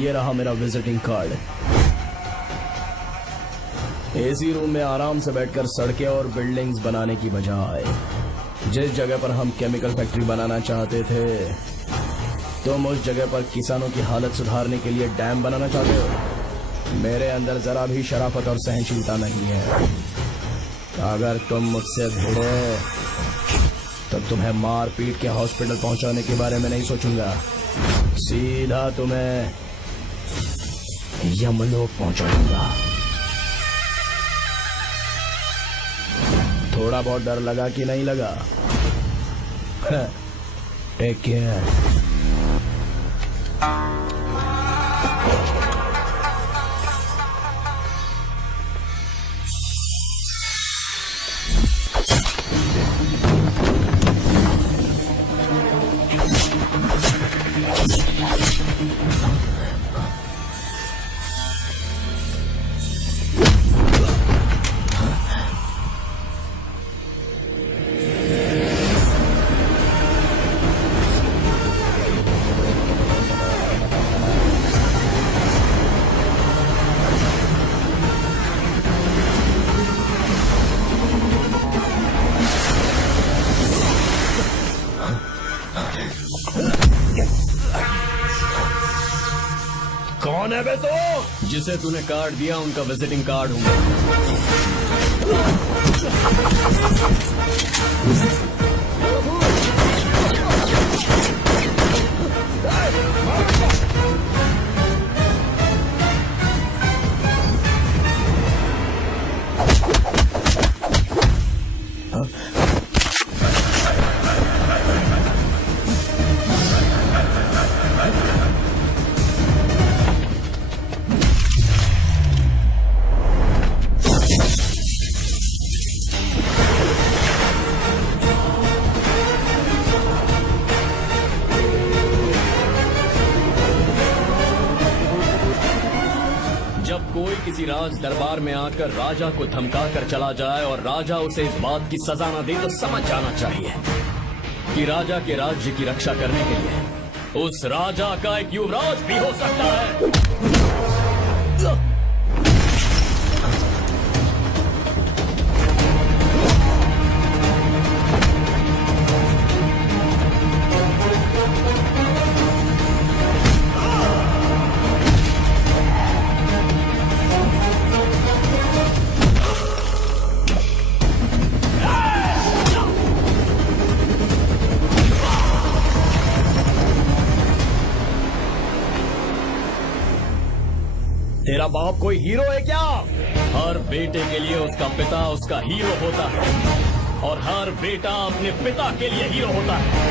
ये रहा मेरा विजिटिंग कार्ड। एसी रूम में आराम से बैठकर सड़कें और बिल्डिंग्स बनाने की बजाय जिस जगह पर हम केमिकल फैक्ट्री बनाना चाहते थे, तुम उस जगह पर किसानों की हालत सुधारने के लिए डैम बनाना चाहते हो। मेरे अंदर जरा भी शराफत और सहनशीलता नहीं है। अगर तुम मुझसे भिड़े तो तुम्हें मार पीट के हॉस्पिटल पहुंचाने के बारे में नहीं सोचूंगा, सीधा तुम्हें यमलोक पहुंचा दूंगा। थोड़ा बहुत डर लगा कि नहीं लगा? Take care. कौन है बे तो? जिसे तूने कार्ड दिया उनका विजिटिंग कार्ड हूँ। किसी राज दरबार में आकर राजा को धमका कर चला जाए और राजा उसे इस बात की सजा न दे, तो समझ जाना चाहिए कि राजा के राज्य की रक्षा करने के लिए उस राजा का एक युवराज भी हो सकता है। तेरा बाप कोई हीरो है क्या? हर बेटे के लिए उसका पिता उसका हीरो होता है और हर बेटा अपने पिता के लिए हीरो होता है।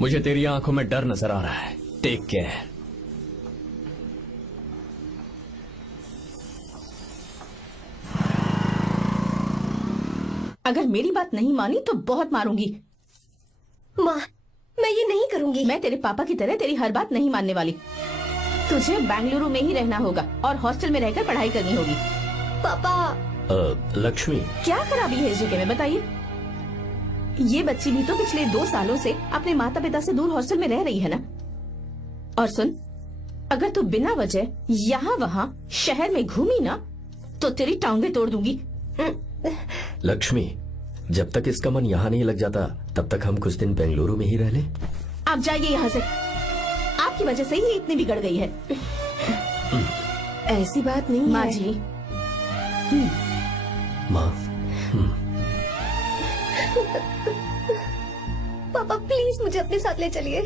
मुझे तेरी आंखों में डर नजर आ रहा है। Take care. अगर मेरी बात नहीं मानी तो बहुत मारूंगी। माँ, मैं ये नहीं करूंगी। मैं तेरे पापा की तरह तेरी हर बात नहीं मानने वाली। तुझे बेंगलुरु में ही रहना होगा और हॉस्टल में रहकर पढ़ाई करनी होगी। पापा। लक्ष्मी, क्या खराबी है इस जगह में, बताइए? ये बच्ची भी तो पिछले 2 सालों से अपने माता पिता से दूर हॉस्टल में रह रही है ना। और सुन, अगर तू बिना वजह यहाँ वहाँ शहर में घूमी ना तो तेरी टांगे तोड़ दूंगी। लक्ष्मी, जब तक इसका मन यहाँ नहीं लग जाता तब तक हम कुछ दिन बेंगलुरु में ही रह लें। आप जाइए यहाँ से। आपकी वजह से ही इतनी बिगड़ गई है। ऐसी बात नहीं माँ है। जी। माँ, पापा प्लीज मुझे अपने साथ ले चलिए।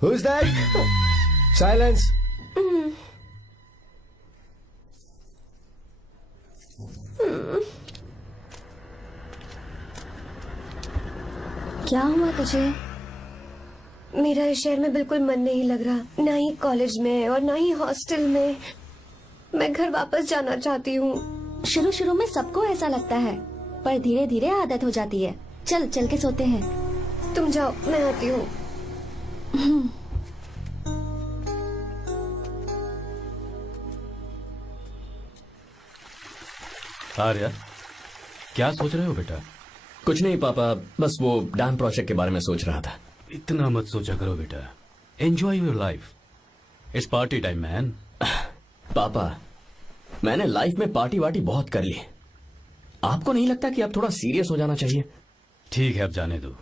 Who's that? Silence. क्या हुआ तुझे? मेरा इस शहर में बिल्कुल मन नहीं लग रहा, ना ही कॉलेज में और ना ही हॉस्टल में। मैं घर वापस जाना चाहती हूँ। शुरू शुरू में सबको ऐसा लगता है, पर धीरे धीरे आदत हो जाती है। चल चल के सोते हैं। तुम जाओ, मैं आती हूँ। आर्या, क्या सोच रहे हो बेटा? कुछ नहीं पापा, बस वो डैम प्रोजेक्ट के बारे में सोच रहा था। इतना मत सोचा करो बेटा, enjoy your life, it's party time man. पापा, मैंने लाइफ में पार्टी वार्टी बहुत कर ली, आपको नहीं लगता कि अब थोड़ा सीरियस हो जाना चाहिए? ठीक है, अब जाने दो।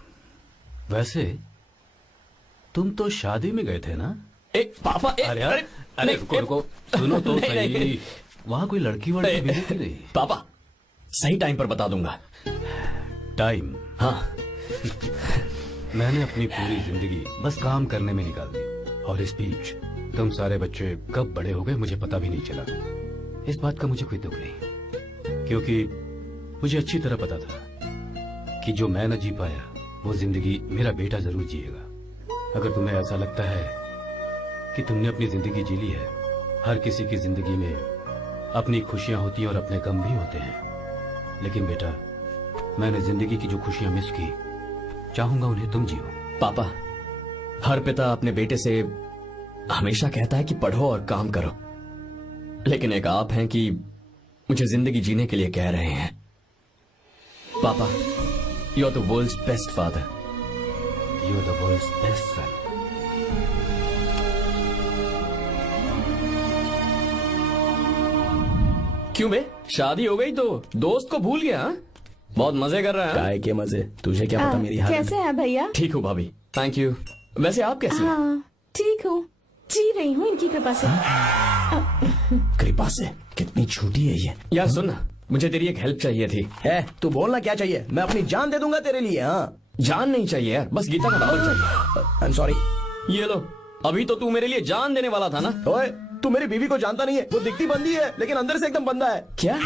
वैसे तुम तो शादी में गए थे ना? पापा अरे रुको, सुनो तो सही। वहां कोई लड़की वड़की मिली थी नहीं? पापा, सही टाइम पर बता दूंगा। टाइम? हाँ। मैंने अपनी पूरी जिंदगी बस काम करने में निकाल दी, और इस बीच तुम सारे बच्चे कब बड़े हो गए मुझे पता भी नहीं चला। इस बात का मुझे कोई दुख नहीं, क्योंकि मुझे अच्छी तरह पता था कि जो मैं न जी पाया वो जिंदगी मेरा बेटा जरूर जिएगा। अगर तुम्हें ऐसा लगता है कि तुमने अपनी जिंदगी जी ली है, हर किसी की जिंदगी में अपनी खुशियां होती हैं और अपने गम भी होते हैं, लेकिन बेटा मैंने जिंदगी की जो खुशियां मिस की, चाहूंगा उन्हें तुम जियो। पापा, हर पिता अपने बेटे से हमेशा कहता है कि पढ़ो और काम करो, लेकिन एक आप हैं कि मुझे जिंदगी जीने के लिए कह रहे हैं। पापा, you are the world's best father. You are the world's best son. क्यों बे, शादी हो गई तो दोस्त को भूल गया? बहुत मजे कर रहा है। काय के मजे, तुझे क्या पता मेरी हालत। कैसे हैं भैया? ठीक हूँ भाभी, थैंक यू। वैसे आप कैसे हैं? हाँ ठीक हूँ, जी रही हूँ इनकी कृपा से। कृपा से? कितनी झूठी है ये। यार सुन ना, मुझे तेरी एक हेल्प चाहिए थी। है, तू बोलना क्या चाहिए, मैं अपनी जान दे दूंगा तेरे लिए। हाँ, जान नहीं चाहिए यार, बस गीता का नंबर चाहिए। I am sorry. ये लो, अभी तो तू मेरे लिए जान देने वाला था ना। ओए, तू मेरी बीवी को जानता नहीं है, वो दिखती बंदी है लेकिन अंदर से एकदम बंदा है। क्या?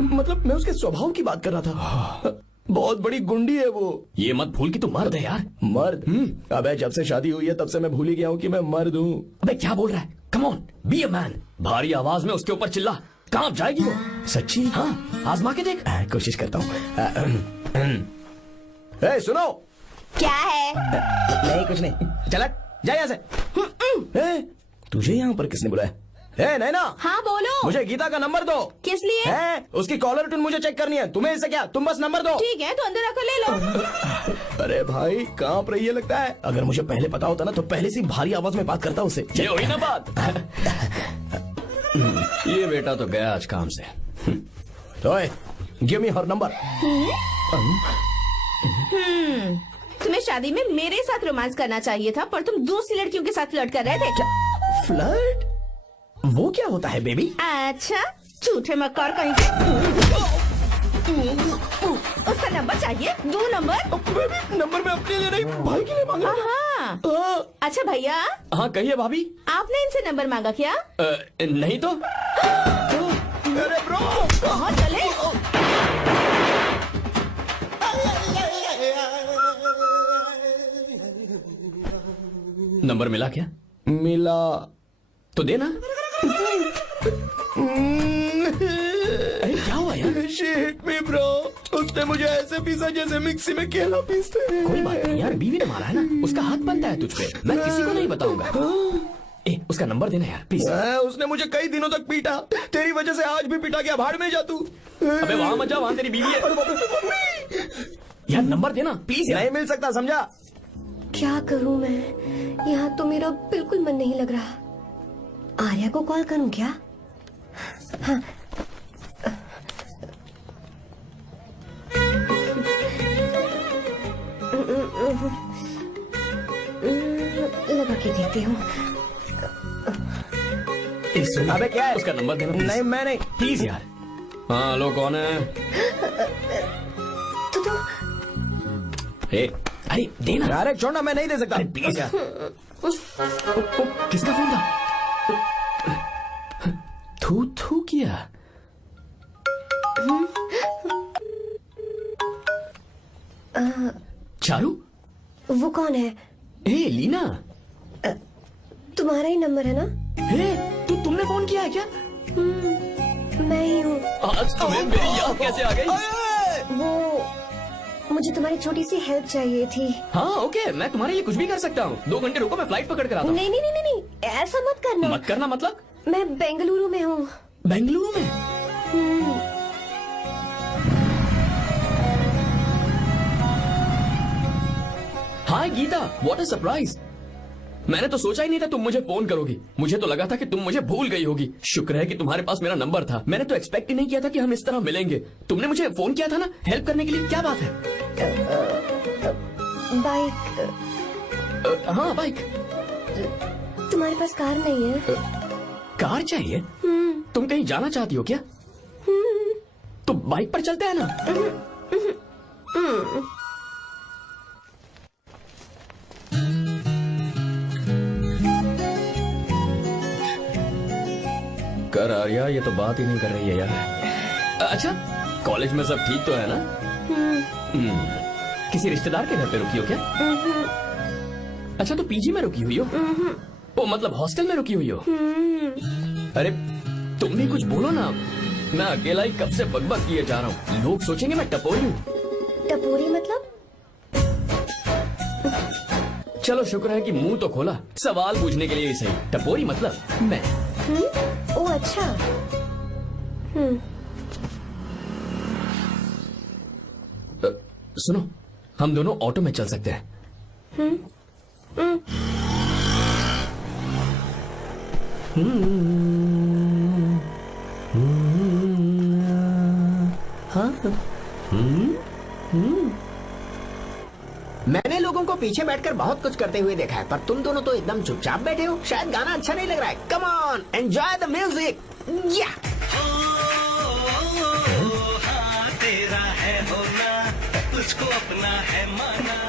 मतलब मैं उसके स्वभाव की बात कर रहा था। बहुत बड़ी गुंडी है वो। ये मत भूल कि तू मर्द है यार। मर्द? अबे जब से शादी हुई है तब से मैं भूल ही गया हूँ कि मैं मर्द हूँ। अबे क्या बोल रहा है? Come on, be a man. भारी आवाज में उसके ऊपर चिल्ला, कहाँ जाएगी वो? सच्ची? हाँ, आजमा के देख। कोशिश करता हूँ। सुनो। क्या है? नहीं कुछ नहीं, चल जा यहाँ से। तुझे यहाँ पर किसने बुलाया? नैना। हाँ बोलो। मुझे गीता का नंबर दो। किस लिए? उसकी कॉलर ट्यून मुझे चेक करनी है। तुम्हें इससे क्या, तुम बस नंबर दो। ठीक है, तो अंदर आकर ले लो। अरे भाई, कांप रही है लगता है। अगर मुझे पहले पता होता ना तो पहले से भारी आवाज में बात करता उससे। ये हुई ना बात। ये बेटा तो गया आज काम से। ओए, गिव मी हर नंबर। तुम्हें शादी में मेरे साथ रोमांस करना चाहिए था, पर तुम दूसरी लड़कियों के साथ फ्लर्ट कर रहे थे। क्या फ्लर्ट? वो क्या होता है बेबी? अच्छा, झूठे मक्कार कहीं के। उसका नंबर चाहिए? दो नंबर। बेबी, नंबर मैं अपने लिए नहीं, भाई के लिए मांगा। हाँ। अच्छा भैया। हाँ कहिए भाभी। आपने इनसे नंबर मांगा क्या? नहीं तो। अरे ब्रो, कहाँ चले? नंबर मिला क्या? मिला तो देना। अरे क्या हुआ यार? शिट मी ब्रो, उसने मुझे ऐसे पीसा जैसे मिक्सी में केला पीसते हैं। कोई बात नहीं यार, बीवी ने मारा है ना, उसका हाथ बनता है तुझ पे। मैं किसी को नहीं बताऊंगा। उसका नंबर देना यार प्लीज। उसने मुझे कई दिनों तक पीटा, तेरी वजह से आज भी पीटा गया। भाड़ में जा तू। अबे वहां मत जा, वहां तेरी बीवी है। यार नंबर देना प्लीज। नहीं मिल सकता, समझा? क्या करूं मैं, यहाँ तो मेरा बिल्कुल मन नहीं लग रहा। आर्या को कॉल करूं क्या? हाँ। लगा के देखती हूँ। अबे क्या है? उसका नंबर देना नहीं, मैं नहीं। प्लीज यार। हाँ हेलो, कौन है? तो अरे देना। अरे छोड़ना, मैं नहीं दे सकता। प्लीज यार। किसका फोन था? थू थू किया। चारू, वो कौन है? हे लीना। तुम्हारा ही नंबर है ना? हे, तुमने फोन किया है क्या? मैं ही हूँ। आज तुम्हें मेरी याद कैसे आ गई? वो मुझे तुम्हारी छोटी सी हेल्प चाहिए थी। हाँ ओके, मैं तुम्हारे लिए कुछ भी कर सकता हूँ। 2 घंटे रुको, मैं फ्लाइट पकड़ कर आता हूँ। नहीं नहीं नहीं नहीं, ऐसा मत करना। मत करना मतलब? मैं बेंगलुरु में हूँ। बेंगलुरु में? हाय गीता, व्हाट अ सरप्राइज। मैंने तो सोचा ही नहीं था तुम मुझे फोन करोगी। मुझे तो लगा था कि तुम मुझे भूल गई होगी। शुक्र है कि तुम्हारे पास मेरा नंबर था। मैंने तो एक्सपेक्ट ही नहीं किया था कि हम इस तरह मिलेंगे। तुमने मुझे फोन किया था ना हेल्प करने के लिए, क्या बात है? बाइक। हाँ बाइक। तुम्हारे पास कार नहीं है? कार चाहिए? तुम कहीं जाना चाहती हो क्या? तो बाइक पर चलते हैं ना। कर आर्या, ये तो बात ही नहीं कर रही है यार। अच्छा, कॉलेज में सब ठीक तो है ना? किसी रिश्तेदार के घर पे रुकी हो क्या? अच्छा, तो पीजी में रुकी हुई हो? ओ मतलब हॉस्टल में रुकी हुई हो? अरे तुम भी कुछ बोलो ना। मैं अकेला ही कब से बकबक किए जा रहा हूँ। लोग सोचेंगे मैं टपोरी हूँ। टपोरी मतलब? चलो शुक्र है कि मुंह तो खोला। सवाल पूछने के लिए ही सही। टपोरी मतलब मैं। ओ अच्छा। सुनो, हम दोनों ऑटो में चल सकते हैं। मैंने लोगों को पीछे बैठकर बहुत कुछ करते हुए देखा है, पर तुम दोनों तो एकदम चुपचाप बैठे हो। शायद गाना अच्छा नहीं लग रहा है। Come on, enjoy the music. या तेरा है होना, तुझको अपना है माना।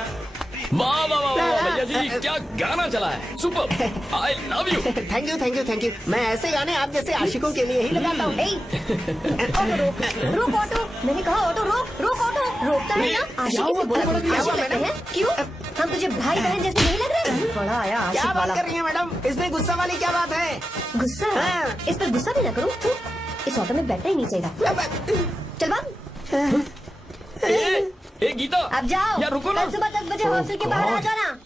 वाह वाह वाह वाह भैया जी, क्या गाना चला है। Super, I love you. Thank you thank you thank you. मैं ऐसे गाने आप जैसे आशिकों के लिए ही लगाता हूँ। ऑटो रोक, रोक ऑटो। मैंने कहा ऑटो रोक, रोक ऑटो। रोकता है ना? आशिकी से बोला कहते हैं। क्यों? हम तुझे भाई बहन जैसे नहीं लग रहे? बड़ा आया क्या आशिक बात वाला। कर रही है मैडम? इसमें गुस्सा वाली क्या बात है? गुस्सा? हाँ। इस पर गुस्सा भी ना करूँ। इस ऑटो में बैठना ही नहीं चाहिए। चल बात। ए गीता, अब जाओ। यार रुको ना। कल सुबह 10 बजे हॉस्टल के बाहर आ जाना।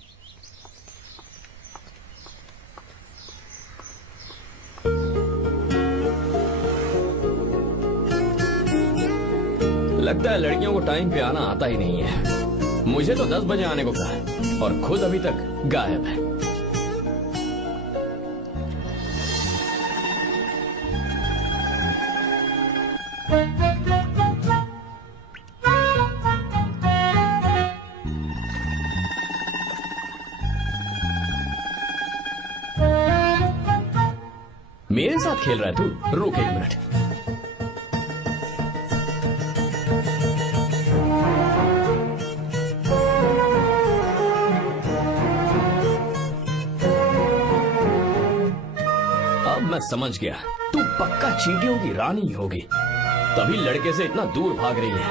लगता है लड़कियों को टाइम पे आना आता ही नहीं है। मुझे तो 10 बजे आने को कहा और खुद अभी तक गायब है। मेरे साथ खेल रहा है तू? रुक 1 मिनट। अब मैं समझ गया, तू पक्का चींटियों की रानी होगी, तभी लड़के से इतना दूर भाग रही है।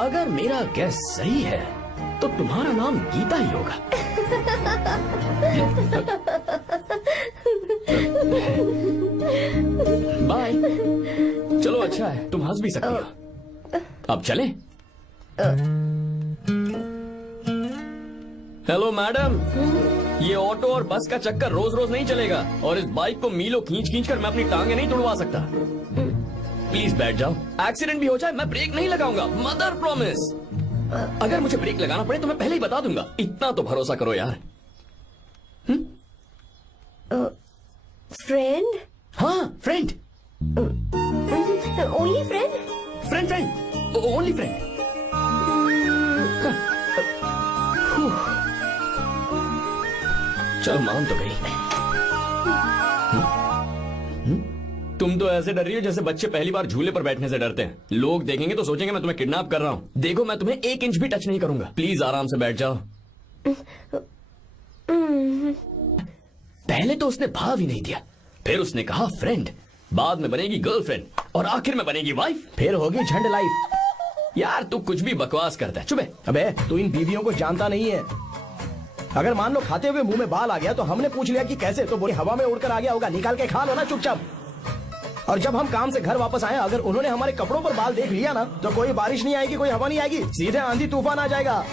अगर मेरा गैस सही है तो तुम्हारा नाम गीता ही होगा। बाय। चलो अच्छा है, तुम हंस भी सकती हो। अब चलें? हेलो मैडम, ये ऑटो और बस का चक्कर रोज रोज नहीं चलेगा और इस बाइक को मीलों खींच खींच कर मैं अपनी टांगे नहीं तुड़वा सकता। प्लीज बैठ जाओ। एक्सीडेंट भी हो जाए मैं ब्रेक नहीं लगाऊंगा, मदर प्रॉमिस। अगर मुझे ब्रेक लगाना पड़े तो मैं पहले ही बता दूंगा। इतना तो भरोसा करो यार। फ्रेंड? हाँ friend. Only friend? Friend friend, only friend. चलो मान तो गई। तुम तो ऐसे डर रही हो जैसे बच्चे पहली बार झूले पर बैठने से डरते हैं। लोग देखेंगे तो सोचेंगे मैं तुम्हें किडनैप कर रहा हूँ। देखो मैं तुम्हें 1 इंच भी टच नहीं करूंगा। प्लीज आराम से बैठ जाओ। पहले तो उसने भाव ही नहीं दिया, फिर उसने कहा फ्रेंड, बाद में बनेगी गर्लफ्रेंड और आखिर में बनेगी वाइफ, फिर होगी झंड लाइफ। यार तू कुछ भी बकवास करता है, चुप है। अबे तू इन बीवियों को जानता नहीं है। अगर मान लो खाते हुए मुंह में बाल आ गया तो हमने पूछ लिया कि कैसे, तो बोली हवा में उड़कर आ गया होगा, निकाल के खा लो ना चुपचाप। और जब हम काम से घर वापस आए, अगर उन्होंने हमारे कपड़ों पर बाल देख लिया ना, तो कोई बारिश नहीं आएगी, कोई हवा नहीं आएगी, सीधे आंधी तूफान आ जाएगा।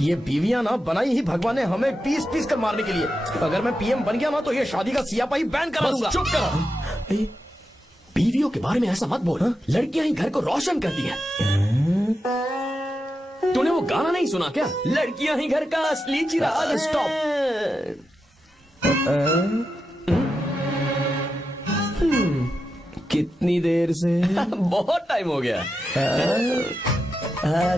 ये बीवियां ना बनाई ही भगवान ने हमें पीस पीस कर मारने के लिए। अगर मैं पीएम बन गया ना तो ये शादी का सियापाही बैन करा दूंगा। चुप कर। बीवियों के बारे में ऐसा मत बोल, लड़कियां ही घर को रोशन करती हैं। तूने वो गाना नहीं सुना क्या, लड़कियां ही घर का असली चिराग। स्टॉप। कितनी देर से? बहुत टाइम हो गया।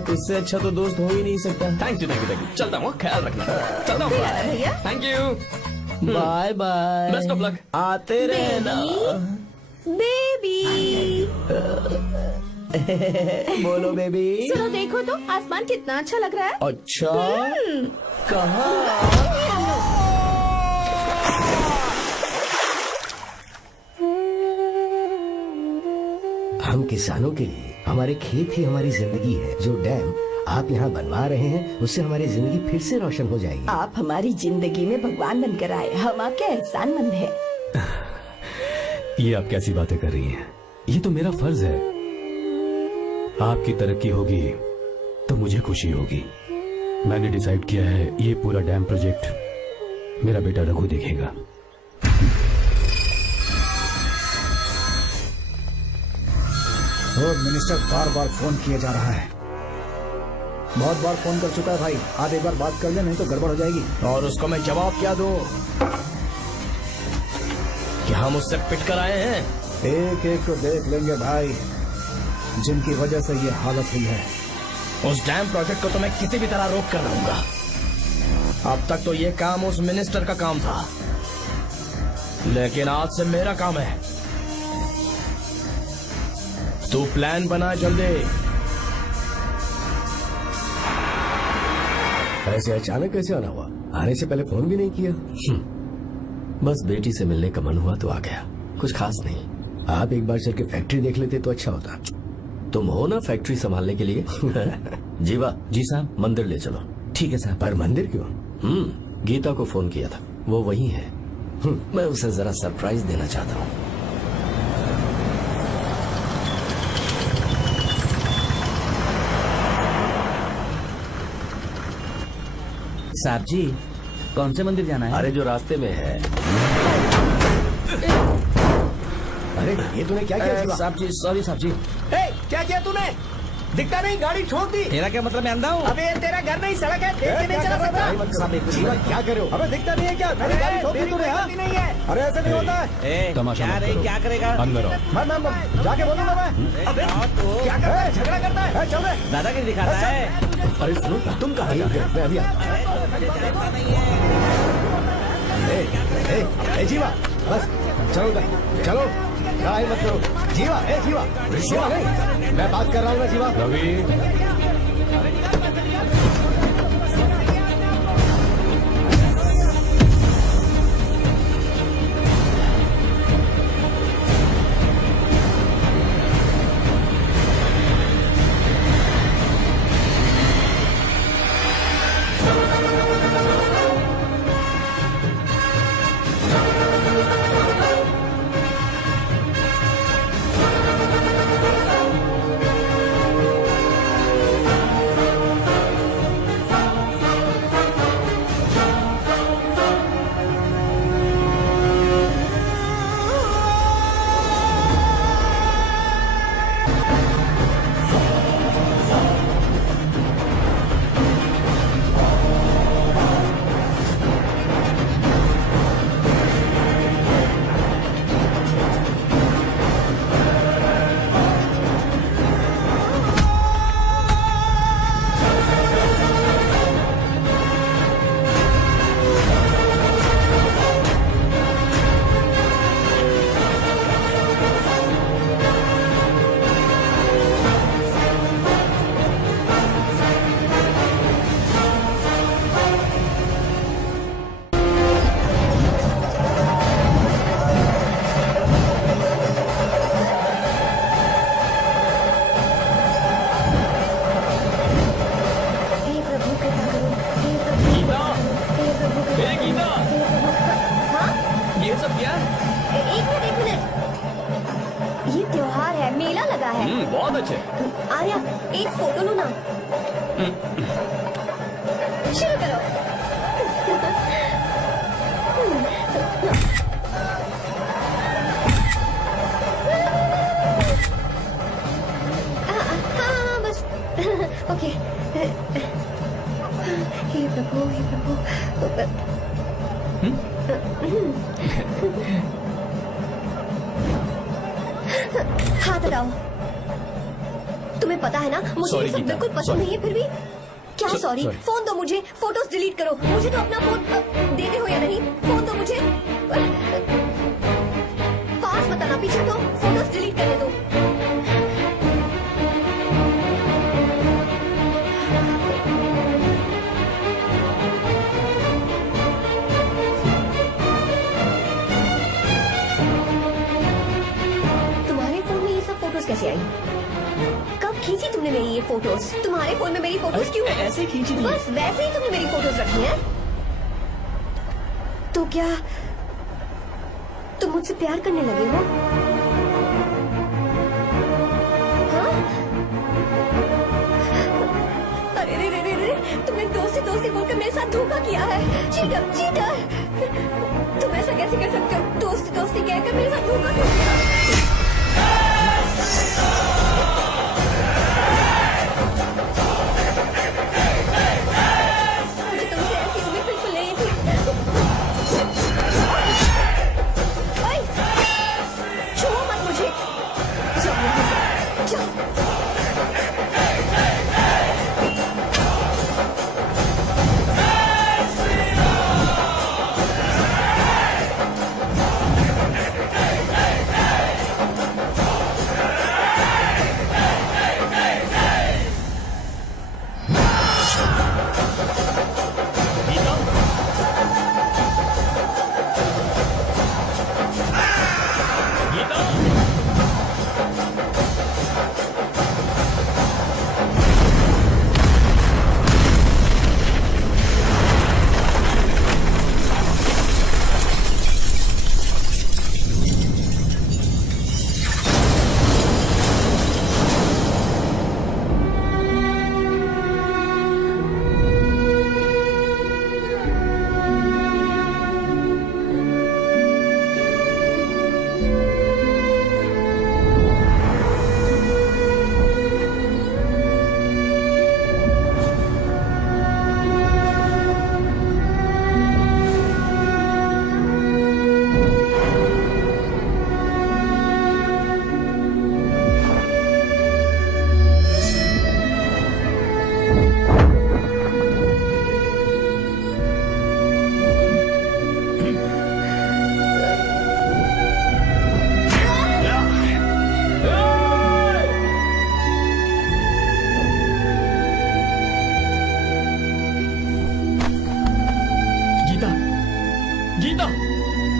तुझसे अच्छा तो दोस्त हो ही नहीं सकता। Thank you thank you thank you. चलता हूँ, ख्याल रखना। चलता हूँ, भैया thank you, bye bye, best of luck. आते रहना। बेबी बोलो बेबी। सुनो, देखो तो आसमान कितना अच्छा लग रहा है। अच्छा, कहाँ? हम किसानों के लिए हमारे खेत ही हमारी जिंदगी है। जो डैम आप यहाँ बनवा रहे हैं उससे हमारी जिंदगी फिर से रोशन हो जाएगी। आप हमारी जिंदगी में भगवान बनकर आए, हम आपके एहसानमंद हैं। ये आप कैसी बातें कर रही हैं? ये तो मेरा फर्ज है। आपकी तरक्की होगी तो मुझे खुशी होगी। मैंने डिसाइड किया है ये पूरा डैम प्रोजेक्ट मेरा बेटा रघु देखेगा। रोड मिनिस्टर बार बार फोन किया जा रहा है। बहुत बार फोन कर चुका है भाई, आप एक बार बात कर ले, नहीं तो गड़बड़ हो जाएगी। और उसको मैं जवाब क्या दूं कि हम उससे पिट कर आए हैं? एक एक को देख लेंगे भाई, जिनकी वजह से ये हालत हुई है। उस डैम प्रोजेक्ट को तो मैं किसी भी तरह रोक कर रहूंगा। अब तक तो ये काम उस मिनिस्टर का काम था, लेकिन आज से मेरा काम है। तू प्लान बना जल्दी। ऐसे अचानक कैसे आना हुआ? आने से पहले फोन भी नहीं किया। बस बेटी से मिलने का मन हुआ तो आ गया, कुछ खास नहीं। आप एक बार चल के फैक्ट्री देख लेते तो अच्छा होता। तुम हो ना फैक्ट्री संभालने के लिए। जीवा जी साहब। मंदिर ले चलो। ठीक है साहब। पर मंदिर क्यों? गीता को फोन किया था, वो वही है। मैं उसे जरा सरप्राइज देना चाहता हूँ। साहब जी, कौन से मंदिर जाना है? अरे जो रास्ते में है। अरे ये तूने क्या किया? साहब जी, सॉरी साहब जी। क्या किया तूने? दिखता नहीं, गाड़ी छोड़ दी। तेरा क्या मतलब, मैं अंधा हूँ? अबे ये तेरा घर नहीं, सड़क है, देख के नहीं चला सकता। जीवन क्या करे हो? अबे दिखता नहीं है क्या? मेरी गाड़ी छोड़ दी तूने? हाँ? नहीं है। अरे ऐसे नहीं होता है। तमाशा क्या मत रे, करो। क्या करेगा? अंदर आओ। मैं जाके बोलूंगा मैं। अबे क्या करता है? झगड़ा करता है? चल रहे। दादागिरी दिखाता है। अरे सुनो, तुम कहाँ जा रहे हो? मैं अभी जीवा, बस चलो उधर, चलो लड़ाई मत करो। जीवा, जीवा, जीवा नहीं, मैं बात कर रहा हूँ ना जीवा। रवि, बहुत अच्छे। आर्या, एक फोटो लो ना। शुरू करो। हाँ, बस ओके। हे प्रभु, हे प्रभु। हाथ हटाओ। तुम्हें पता है ना, मुझे ये सब बिल्कुल पसंद नहीं है, फिर भी क्या सॉरी? फोन दो मुझे, फोटोज डिलीट करो। मुझे तो अपना फोन देते हो या नहीं? फोन दो मुझे। पास मत आना, पीछे तो फोटोज डिलीट करने दो। तुम्हारे फोन में ये सब फोटोज कैसे आई? कब खींची तुमने मेरी ये फोटोज? तुम्हारे फोन में मेरी फोटोज क्यों? ऐसे खींची थी। बस वैसे ही तुमने मेरी फोटोज रखी हैं। तो क्या तुम मुझसे प्यार करने लगे हो? हाँ? अरे रे रे रे रे, तुमने दोस्ती बोलकर मेरे साथ धोखा किया है। Cheater, cheater. तुम ऐसा कैसे कर सकते हो? दोस्ती कहकर मेरे साथ धोखा क्यों किया? मुझे तुमसे ऐसी उम्मीद बिल्कुल नहीं थी। छुओ मत मुझे। जाओ यहाँ से, जाओ।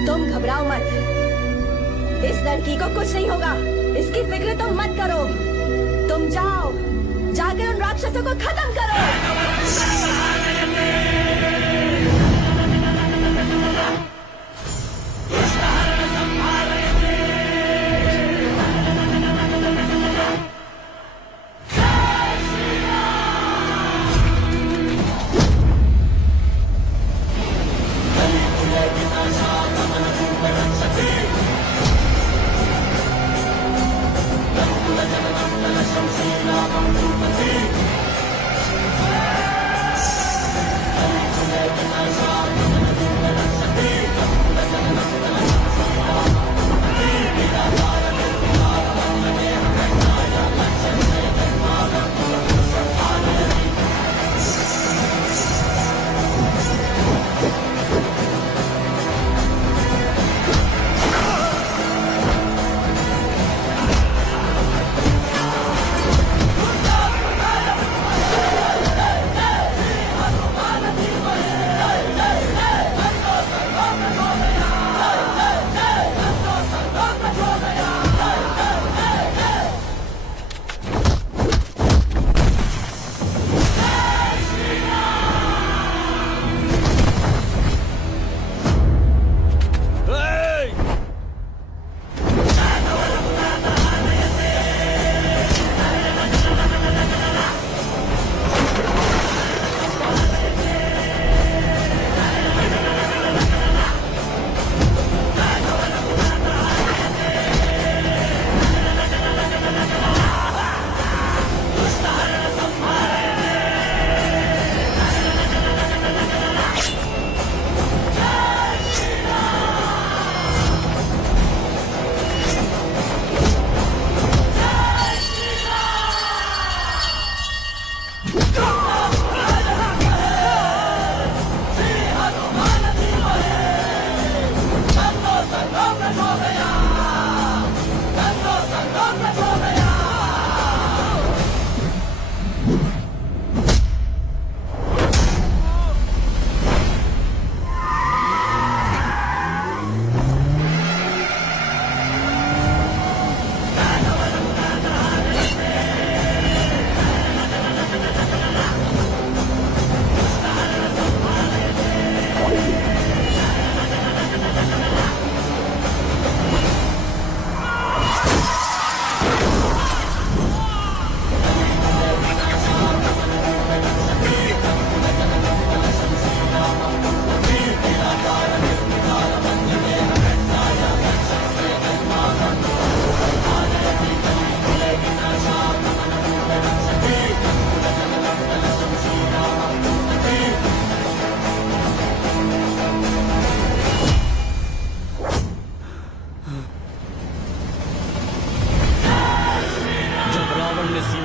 तुम घबराओ मत, इस लड़की को कुछ नहीं होगा, इसकी फिक्र तुम मत करो। तुम जाओ, जाकर उन राक्षसों को खत्म करो।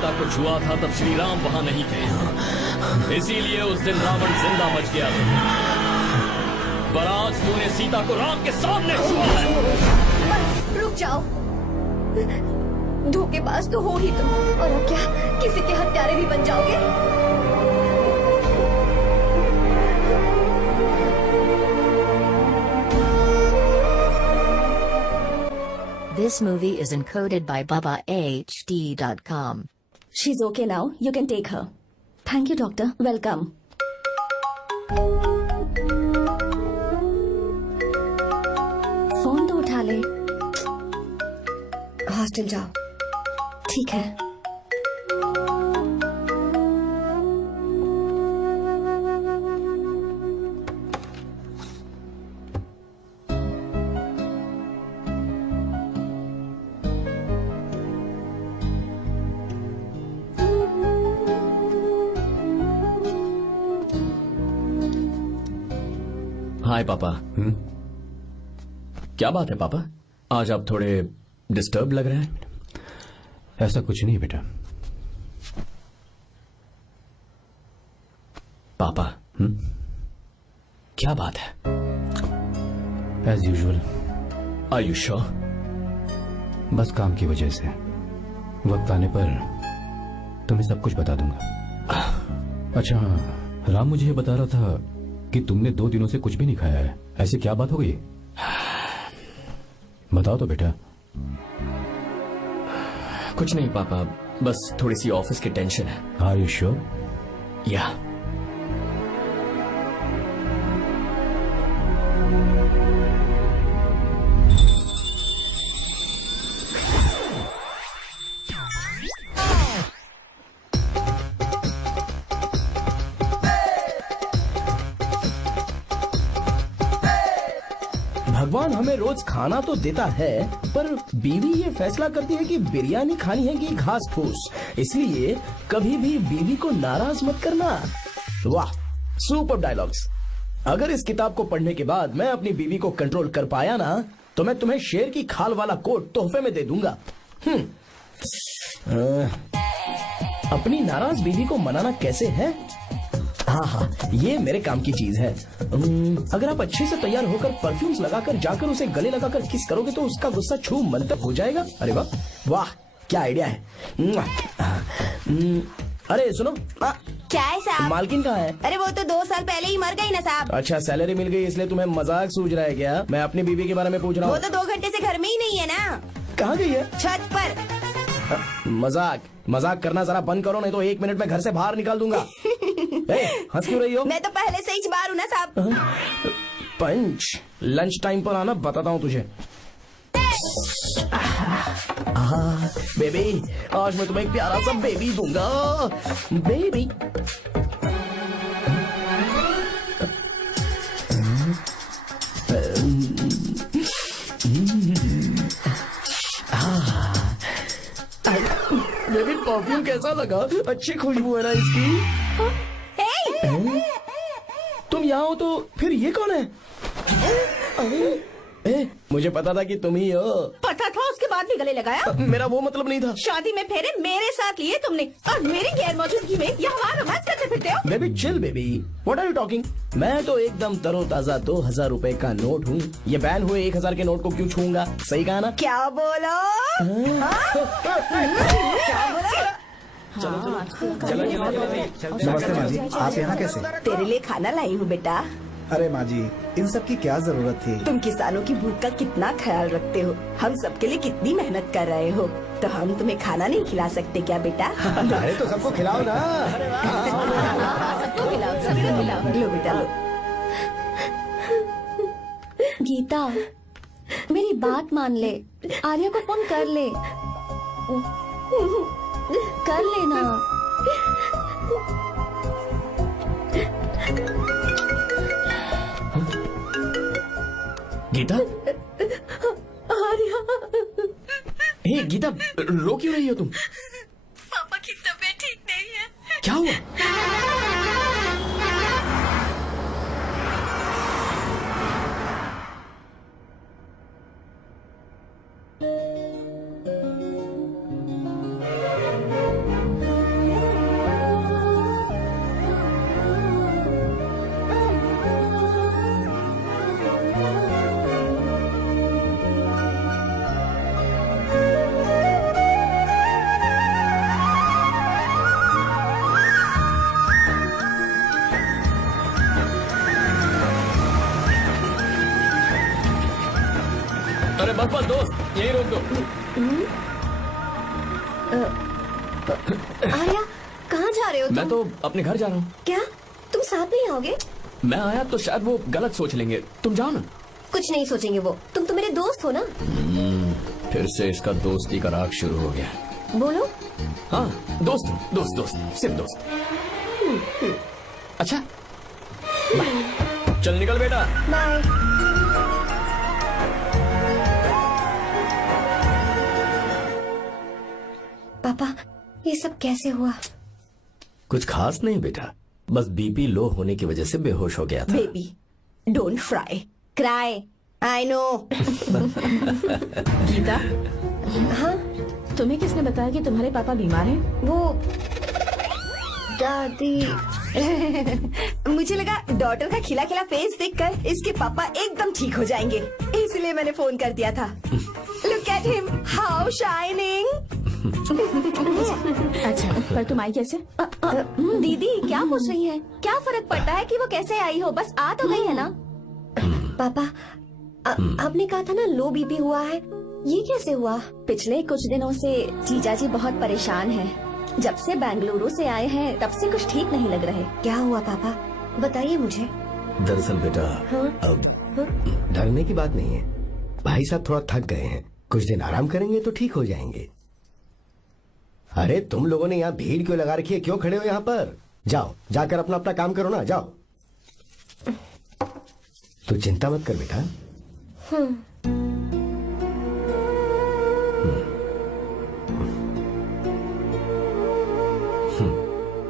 सीता को छुआ था तब श्री राम वहां नहीं थे, इसीलिए उस दिन रावण जिंदा बच गया था। पर आज तूने सीता को राम के सामने छुआ है। बस रुक जाओ, धोखेबाज तो हो ही तुम, और अब क्या किसी के हत्यारे भी बन जाओगे? This movie is encoded by BabaHD.com. She's okay now. You can take her. Thank you, doctor. Welcome. Phone तो उठा ले। हॉस्टल जाओ। ठीक है। हाय पापा। क्या बात है पापा, आज आप थोड़े डिस्टर्ब लग रहे हैं। ऐसा कुछ नहीं बेटा। पापा क्या बात है? As usual. Are you sure? बस काम की वजह से वक्त आने पर तुम्हें सब कुछ बता दूंगा। अच्छा हाँ, राम मुझे ये बता रहा था कि तुमने 2 दिनों से कुछ भी नहीं खाया है। ऐसी क्या बात हो गई? बताओ तो बेटा। कुछ नहीं पापा, बस थोड़ी सी ऑफिस की टेंशन है। Are you sure? या। भगवान हमें रोज खाना तो देता है, पर बीवी ये फैसला करती है कि बिरयानी खानी है कि घास फूस, इसलिए कभी भी बीवी को नाराज मत करना। वाह, सुपर डायलॉग्स। अगर इस किताब को पढ़ने के बाद मैं अपनी बीवी को कंट्रोल कर पाया ना, तो मैं तुम्हें शेर की खाल वाला कोट तोहफे में दे दूंगा। अपनी नाराज बीवी को मनाना कैसे है? हाँ हाँ, ये मेरे काम की चीज है। अगर आप अच्छे से तैयार होकर परफ्यूम्स लगाकर जाकर उसे गले लगाकर किस करोगे तो उसका गुस्सा छू मंतक हो जाएगा। अरे वाह वाह, क्या आइडिया है। अरे सुनो, क्या है साहब? मालकिन कहाँ है? अरे वो तो 2 साल पहले ही मर गई ना साहब। अच्छा, सैलरी मिल गई इसलिए तुम्हें मजाक सूझ रहा है क्या? मैं अपनी बीवी के बारे में पूछ रहा हूँ। वो तो 2 घंटे से घर में ही नहीं है ना। कहाँ गई है? छत पर। मजाक करना जरा बंद करो, नहीं तो 1 मिनट में घर से बाहर निकाल दूंगा। हंस क्यों रही हो? मैं तो पहले से ही बाहर हूँ ना साहब। पंच, लंच टाइम पर आना, बताता हूँ तुझे। बेबी, आज मैं तुम्हें एक प्यारा सा बेबी दूंगा। बेबी बेबी, परफ्यूम कैसा लगा? अच्छी खुशबू है ना इसकी। तुम यहाँ हो तो फिर ये कौन है? मुझे पता था कि तुम ही हो। पता था, उसके बाद भी गले लगाया? मेरा वो मतलब नहीं था। शादी में फेरे मेरे साथ लिए तुमने और मेरी गैर मौजूदगी में यहाँ रोमांस करते फिरते हो। Baby chill baby, what are you talking? मैं तो एकदम तरोताजा 2000 रुपए का नोट हूँ। ये बैन हुए 1000 के नोट को क्यों छूऊंगा? सही कहा ना? क्या बोलो? क्या बोलो? नमस्ते माँ जी, आप यहाँ कैसे? तेरे लिए खाना लाई हूँ बेटा। अरे माँ जी, इन सब की क्या जरूरत थी? तुम किसानों की भूख का कितना ख्याल रखते हो, हम सबके लिए कितनी मेहनत कर रहे हो, तो हम तुम्हें खाना नहीं खिला सकते क्या बेटा? अरे तो सबको खिलाओ ना। सबको खिलाओ, सबको खिलाओ। लो बेटा लो। गीता, मेरी बात मान ले, आर्या को फोन कर ले। कर लेना। गीता? आर्या। हे गीता, रो क्यों रही हो तुम? पापा की तबीयत ठीक नहीं है। क्या हुआ? बस बस दोस्त, यही रोक दो। आर्या, कहाँ जा रहे हो तुम? मैं तो अपने घर जा रहा हूँ। क्या तुम साथ नहीं आओगे? मैं आया तो शायद वो गलत सोच लेंगे, तुम जाओ ना। कुछ नहीं सोचेंगे वो, तुम तो मेरे दोस्त हो ना। फिर से इसका दोस्ती का राग शुरू हो गया। बोलो। हाँ, दोस्त दोस्त दोस्त, सिर्फ दोस्त। अच्छा बाय। चल निकल बेटा। बाय। पापा, ये सब कैसे हुआ? कुछ खास नहीं बेटा, बस बीपी लो होने की वजह से बेहोश हो गया था। Baby don't fry cry, I know. Geeta, हाँ तुम्हें किसने बताया कि तुम्हारे पापा बीमार हैं? वो दादी। मुझे लगा डॉटर का खिला खिला फेस देखकर इसके पापा एकदम ठीक हो जाएंगे, इसलिए मैंने फोन कर दिया था। Look at him, how shining. अच्छा, पर तुम आई कैसे? दीदी क्या पूछ रही है? क्या फर्क पड़ता है कि वो कैसे आई हो, बस आ तो गई है ना। पापा, आपने कहा था ना लो बीपी हुआ है, ये कैसे हुआ? पिछले कुछ दिनों से जीजा जी बहुत परेशान हैं। जब से बेंगलुरु से आए हैं तब से कुछ ठीक नहीं लग रहे। क्या हुआ पापा, बताइए मुझे। दरअसल बेटा, अब डरने की बात नहीं है। भाई साहब थोड़ा थक गए हैं, कुछ दिन आराम करेंगे तो ठीक हो जाएंगे। अरे तुम लोगों ने यहाँ भीड़ क्यों लगा रखी है, क्यों खड़े हो यहाँ पर? जाओ, जाकर अपना अपना काम करो ना, जाओ। तू चिंता मत कर बेटा।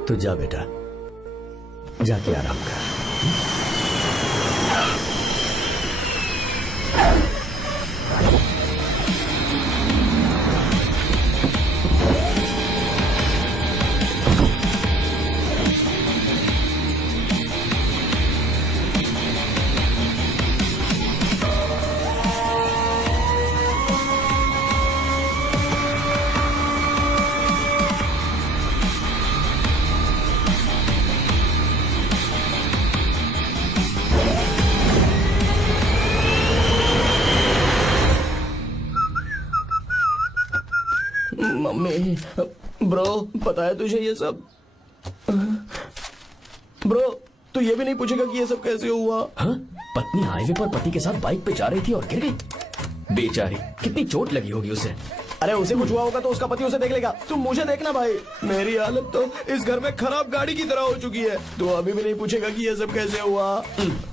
तू जा बेटा, जाके आराम कर। मम्मी, ब्रो, पता है तुझे ये सब? ब्रो, तू ये भी नहीं पूछेगा कि ये सब कैसे हुआ? हाँ? पत्नी हाईवे पर पति के साथ बाइक पे जा रही थी और गिर गई। बेचारी, कितनी चोट लगी होगी उसे। अरे उसे कुछ हुआ होगा तो उसका पति उसे देख लेगा, तुम मुझे देखना भाई। मेरी हालत तो इस घर में खराब गाड़ी की तरह हो चुकी है। तू अभी भी नहीं पूछेगा कि ये सब कैसे हुआ?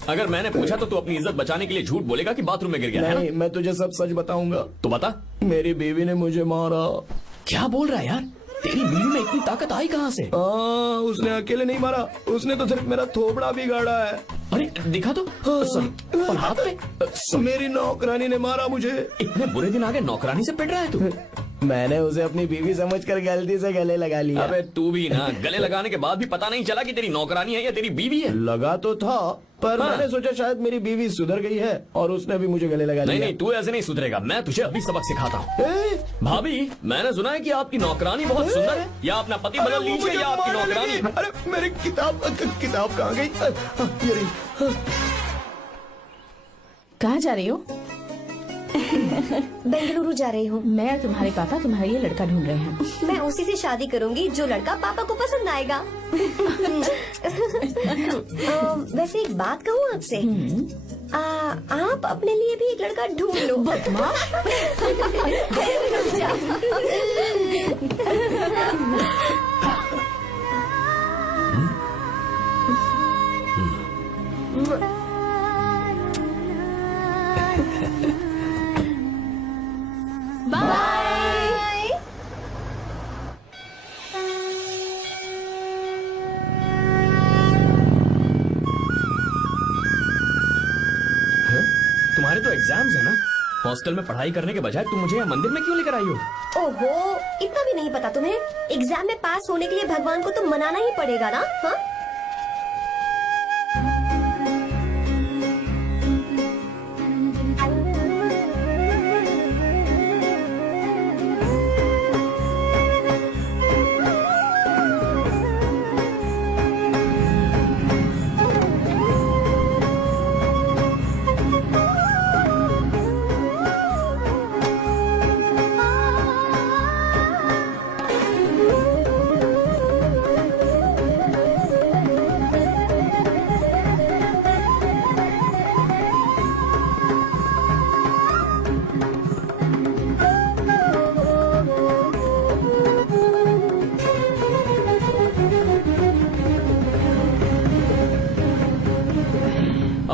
अगर मैंने पूछा तो तू अपनी इज्जत बचाने के लिए झूठ बोलेगा कि बाथरूम में गिर गया है नहीं, मैं तुझे सब सच बताऊंगा। तो बता। मेरी बीवी ने मुझे मारा। क्या बोल रहा है यार? तेरी बीवी में इतनी ताकत आई कहाँ से? उसने अकेले नहीं मारा, उसने तो सिर्फ मेरा थोबड़ा बिगाड़ा है। अरे दिखा तो। और हाथ पे? मेरी नौकरानी ने मारा मुझे। इतने बुरे दिन आ गए, नौकरानी से पिट रहा है तू? मैंने उसे अपनी बीवी समझकर गलती से गले लगा लिया। अबे तू भी ना, गले लगाने के बाद भी पता नहीं चला कि तेरी नौकरानी है या तेरी बीवी है? लगा तो था, पर मैंने सोचा शायद मेरी बीवी सुधर गई है और उसने भी मुझे गले लगा लिया। नहीं, तू ऐसे नहीं सुधरेगा, मैं तुझे अभी सबक सिखाता हूँ। भाभी, मैंने सुना है कि आपकी नौकरानी बहुत सुंदर है, या अपना पति बदल लीजिए या आपकी नौकरानी। अरे मेरी किताब कहाँ गई? कहाँ जा रही हो? बेंगलुरु जा रही हूँ। मैं और तुम्हारे पापा तुम्हारे लिए लड़का ढूंढ रहे हैं। मैं उसी से शादी करूंगी जो लड़का पापा को पसंद आएगा। वैसे एक बात कहूँ आपसे, आप अपने लिए भी एक लड़का ढूंढ लो। बाय। तुम्हारे तो एग्जाम्स है ना? हॉस्टल में पढ़ाई करने के बजाय तुम मुझे यहाँ मंदिर में क्यों लेकर आई हो? ओहो, इतना भी नहीं पता तुम्हें? एग्जाम में पास होने के लिए भगवान को तो मनाना ही पड़ेगा ना। हाँ?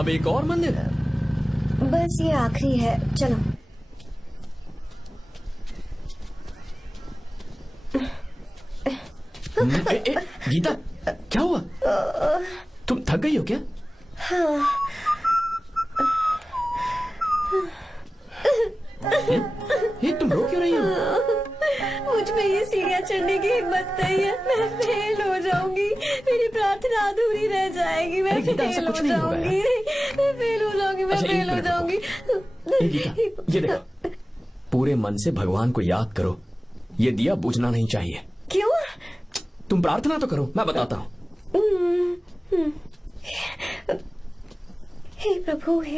अब एक और मंदिर है? बस ये आखिरी है, चलो। गीता, क्या हुआ? तुम थक गई हो क्या? हाँ। ये तुम रो क्यों रही हो? मुझ में ये सीढ़ियाँ चढ़ने की हिम्मत नहीं है। मैं फेल हो जाऊंगी, मेरी प्रार्थना अधूरी रह जाएगी। मैं फेल हो जाऊंगी, मैं फेल हो जाऊंगी, मैं फेल हो जाऊंगी। ये देखो, पूरे मन से भगवान को याद करो। ये दिया बुझना नहीं चाहिए। क्यों? तुम प्रार्थना तो करो, मैं बताता हूँ। हे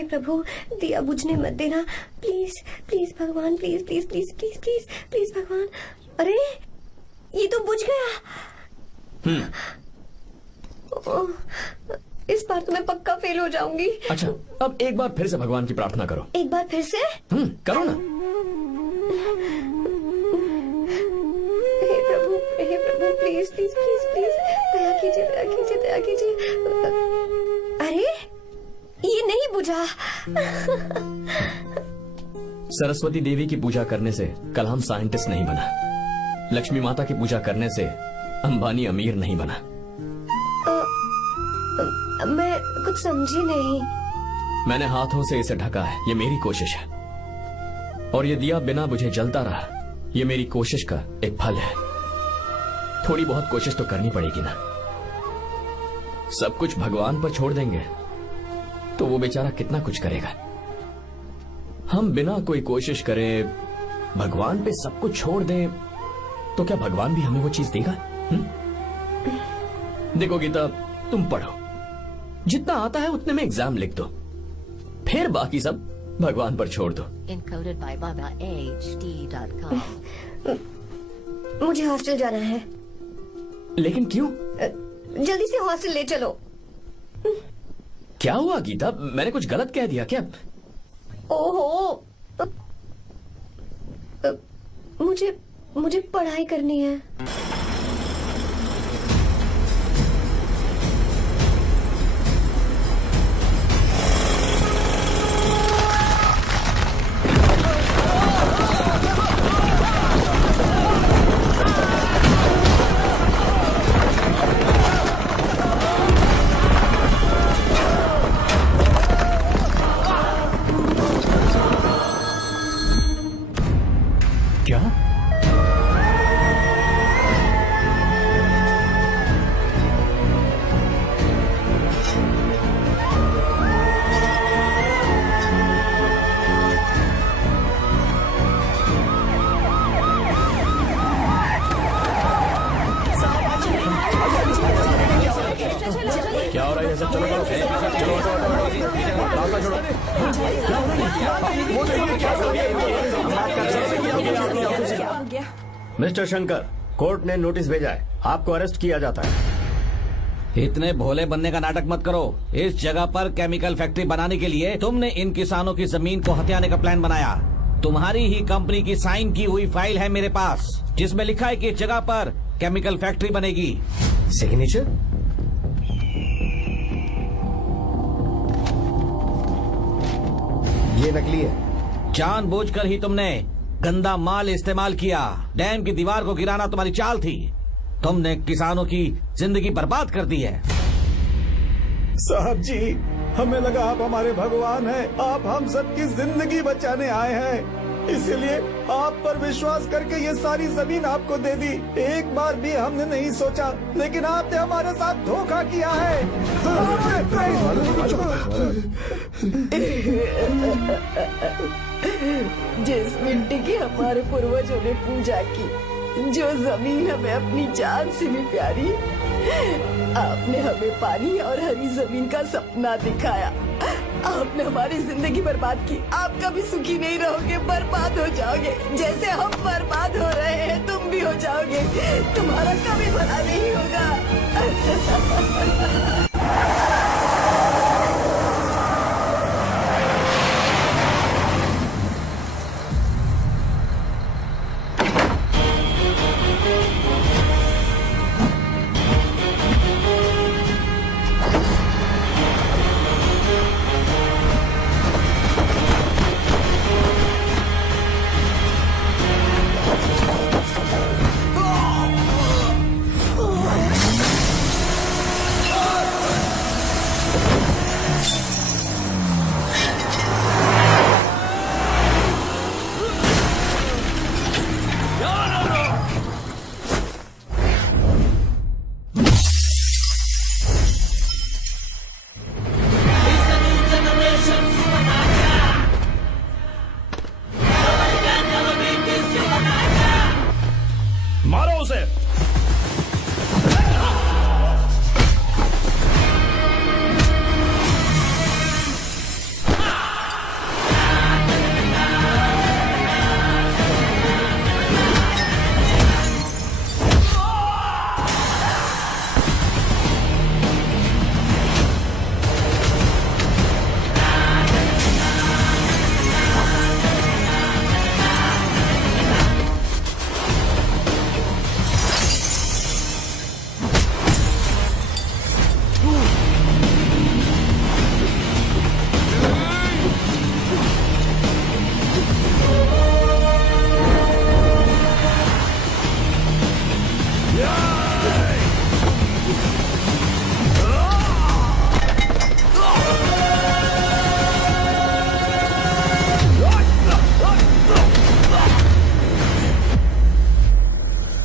प्रभु, दिया बुझने मत देना, प्लीज प्लीज भगवान, please please please please please please भगवान। अरे ये तो बुझ गया। इस बार तो मैं पक्का फेल हो जाऊंगी। अच्छा, अब एक बार फिर से भगवान की प्रार्थना करो। एक बार फिर से? करो ना। हे प्रभु प्लीज प्लीज प्लीज प्लीज, दया कीजिए, दया कीजिए, दया कीजिए। अरे ये नहीं बुझा। सरस्वती देवी की पूजा करने से कलाम साइंटिस्ट नहीं बना। लक्ष्मी माता की पूजा करने से अंबानी अमीर नहीं बना। मैं कुछ समझी नहीं। मैंने हाथों से इसे ढका है, ये मेरी कोशिश है। और ये दिया बिना बुझे जलता रहा, ये मेरी कोशिश का एक फल है। थोड़ी बहुत कोशिश तो करनी पड़ेगी ना। सब कुछ भगवान पर छोड़ देंगे तो वो बेचारा कितना कुछ करेगा। हम बिना कोई कोशिश करे भगवान पे सब कुछ छोड़ दें तो क्या भगवान भी हमें वो चीज देगा? देखो गीता, तुम पढ़ो, जितना आता है उतने में एग्जाम लिख दो, फिर बाकी सब भगवान पर छोड़ दो। Encoded by BabaHD.com. मुझे हॉस्टल जाना है। लेकिन क्यों? जल्दी से हॉस्टल ले चलो। क्या हुआ गीता, मैंने कुछ गलत कह दिया क्या? ओहो, मुझे पढ़ाई करनी है। मिस्टर शंकर, कोर्ट ने नोटिस भेजा है, आपको अरेस्ट किया जाता है। इतने भोले बनने का नाटक मत करो। इस जगह पर केमिकल फैक्ट्री बनाने के लिए तुमने इन किसानों की जमीन को हथियाने का प्लान बनाया। तुम्हारी ही कंपनी की साइन की हुई फाइल है मेरे पास, जिसमें लिखा है कि इस जगह पर केमिकल फैक्ट्री बनेगी। सिग्नेचर? ये नकली है। जानबूझकर ही तुमने गंदा माल इस्तेमाल किया। डैम की दीवार को गिराना तुम्हारी चाल थी। तुमने किसानों की जिंदगी बर्बाद कर दी है। साहब जी, हमें लगा आप हमारे भगवान हैं, आप हम सबकी जिंदगी बचाने आए हैं, इसीलिए आप पर विश्वास करके ये सारी जमीन आपको दे दी। एक बार भी हमने नहीं सोचा, लेकिन आपने हमारे साथ धोखा किया है। जिस मिट्टी की हमारे पूर्वजों ने पूजा की, जो जमीन हमें अपनी जान से भी प्यारी, आपने हमें पानी और हरी जमीन का सपना दिखाया। आपने हमारी जिंदगी बर्बाद की। आप कभी सुखी नहीं रहोगे, बर्बाद हो जाओगे। जैसे हम बर्बाद हो रहे हैं तुम भी हो जाओगे। तुम्हारा कभी भला नहीं होगा।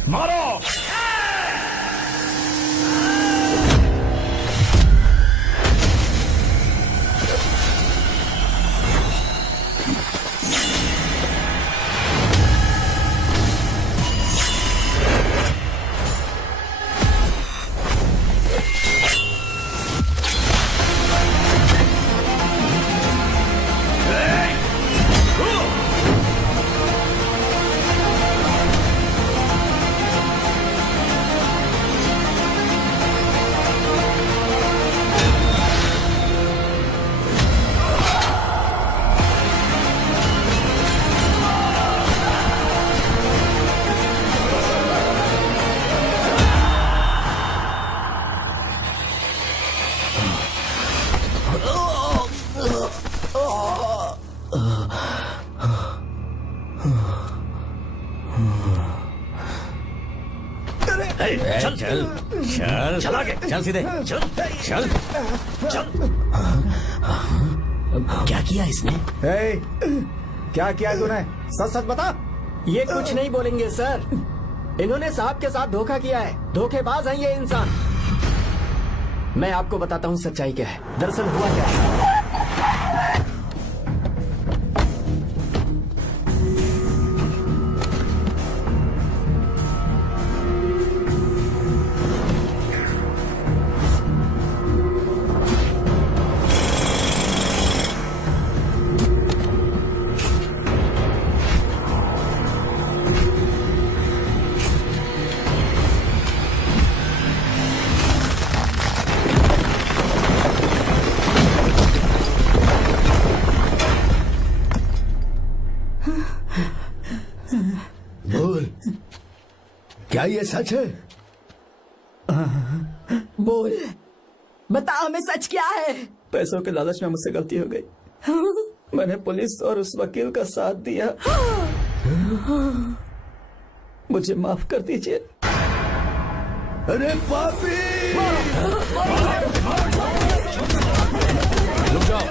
मारो। चल चल चल चल आगे चल सीधे चल चल चल। क्या किया इसने? क्या किया तूने? सच सच बता। ये कुछ नहीं बोलेंगे सर। इन्होंने साहब के साथ धोखा किया है। धोखेबाज हैं ये इंसान। मैं आपको बताता हूँ सच्चाई क्या है। दरअसल हुआ क्या है। क्या ये सच है? बोल, बता हमें सच क्या है? पैसों के लालच में मुझसे गलती हो गई। मैंने पुलिस और उस वकील का साथ दिया। मुझे माफ कर दीजिए। अरे पापी! रुक जाओ,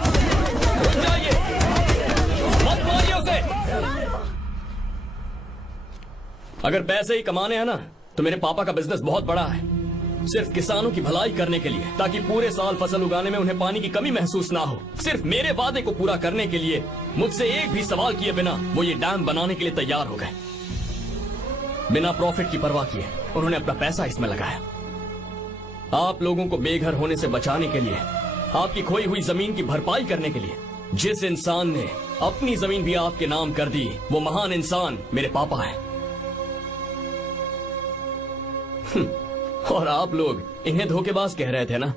रुक जाइए, मत मारिए उसे। अगर पैसे ही कमाने हैं ना तो मेरे पापा का बिजनेस बहुत बड़ा है। सिर्फ किसानों की भलाई करने के लिए, ताकि पूरे साल फसल उगाने में उन्हें पानी की कमी महसूस ना हो। सिर्फ मेरे वादे को पूरा करने के लिए मुझसे एक भी सवाल किए बिना वो ये डैम बनाने के लिए तैयार हो गए। बिना प्रॉफिट की परवाह किए उन्होंने अपना पैसा इसमें लगाया। आप लोगों को बेघर होने से बचाने के लिए, आपकी खोई हुई जमीन की भरपाई करने के लिए जिस इंसान ने अपनी जमीन भी आपके नाम कर दी, वो महान इंसान मेरे पापा है। और आप लोग इन्हें धोखेबाज कह रहे थे ना?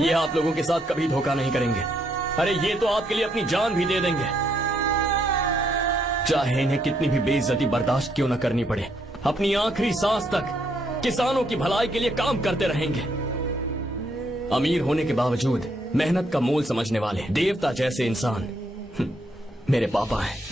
ये आप लोगों के साथ कभी धोखा नहीं करेंगे। अरे ये तो आपके लिए अपनी जान भी दे देंगे, चाहे इन्हें कितनी भी बेइज्जती बर्दाश्त क्यों न करनी पड़े। अपनी आखिरी सांस तक किसानों की भलाई के लिए काम करते रहेंगे। अमीर होने के बावजूद मेहनत का मोल समझने वाले देवता जैसे इंसान मेरे पापा हैं।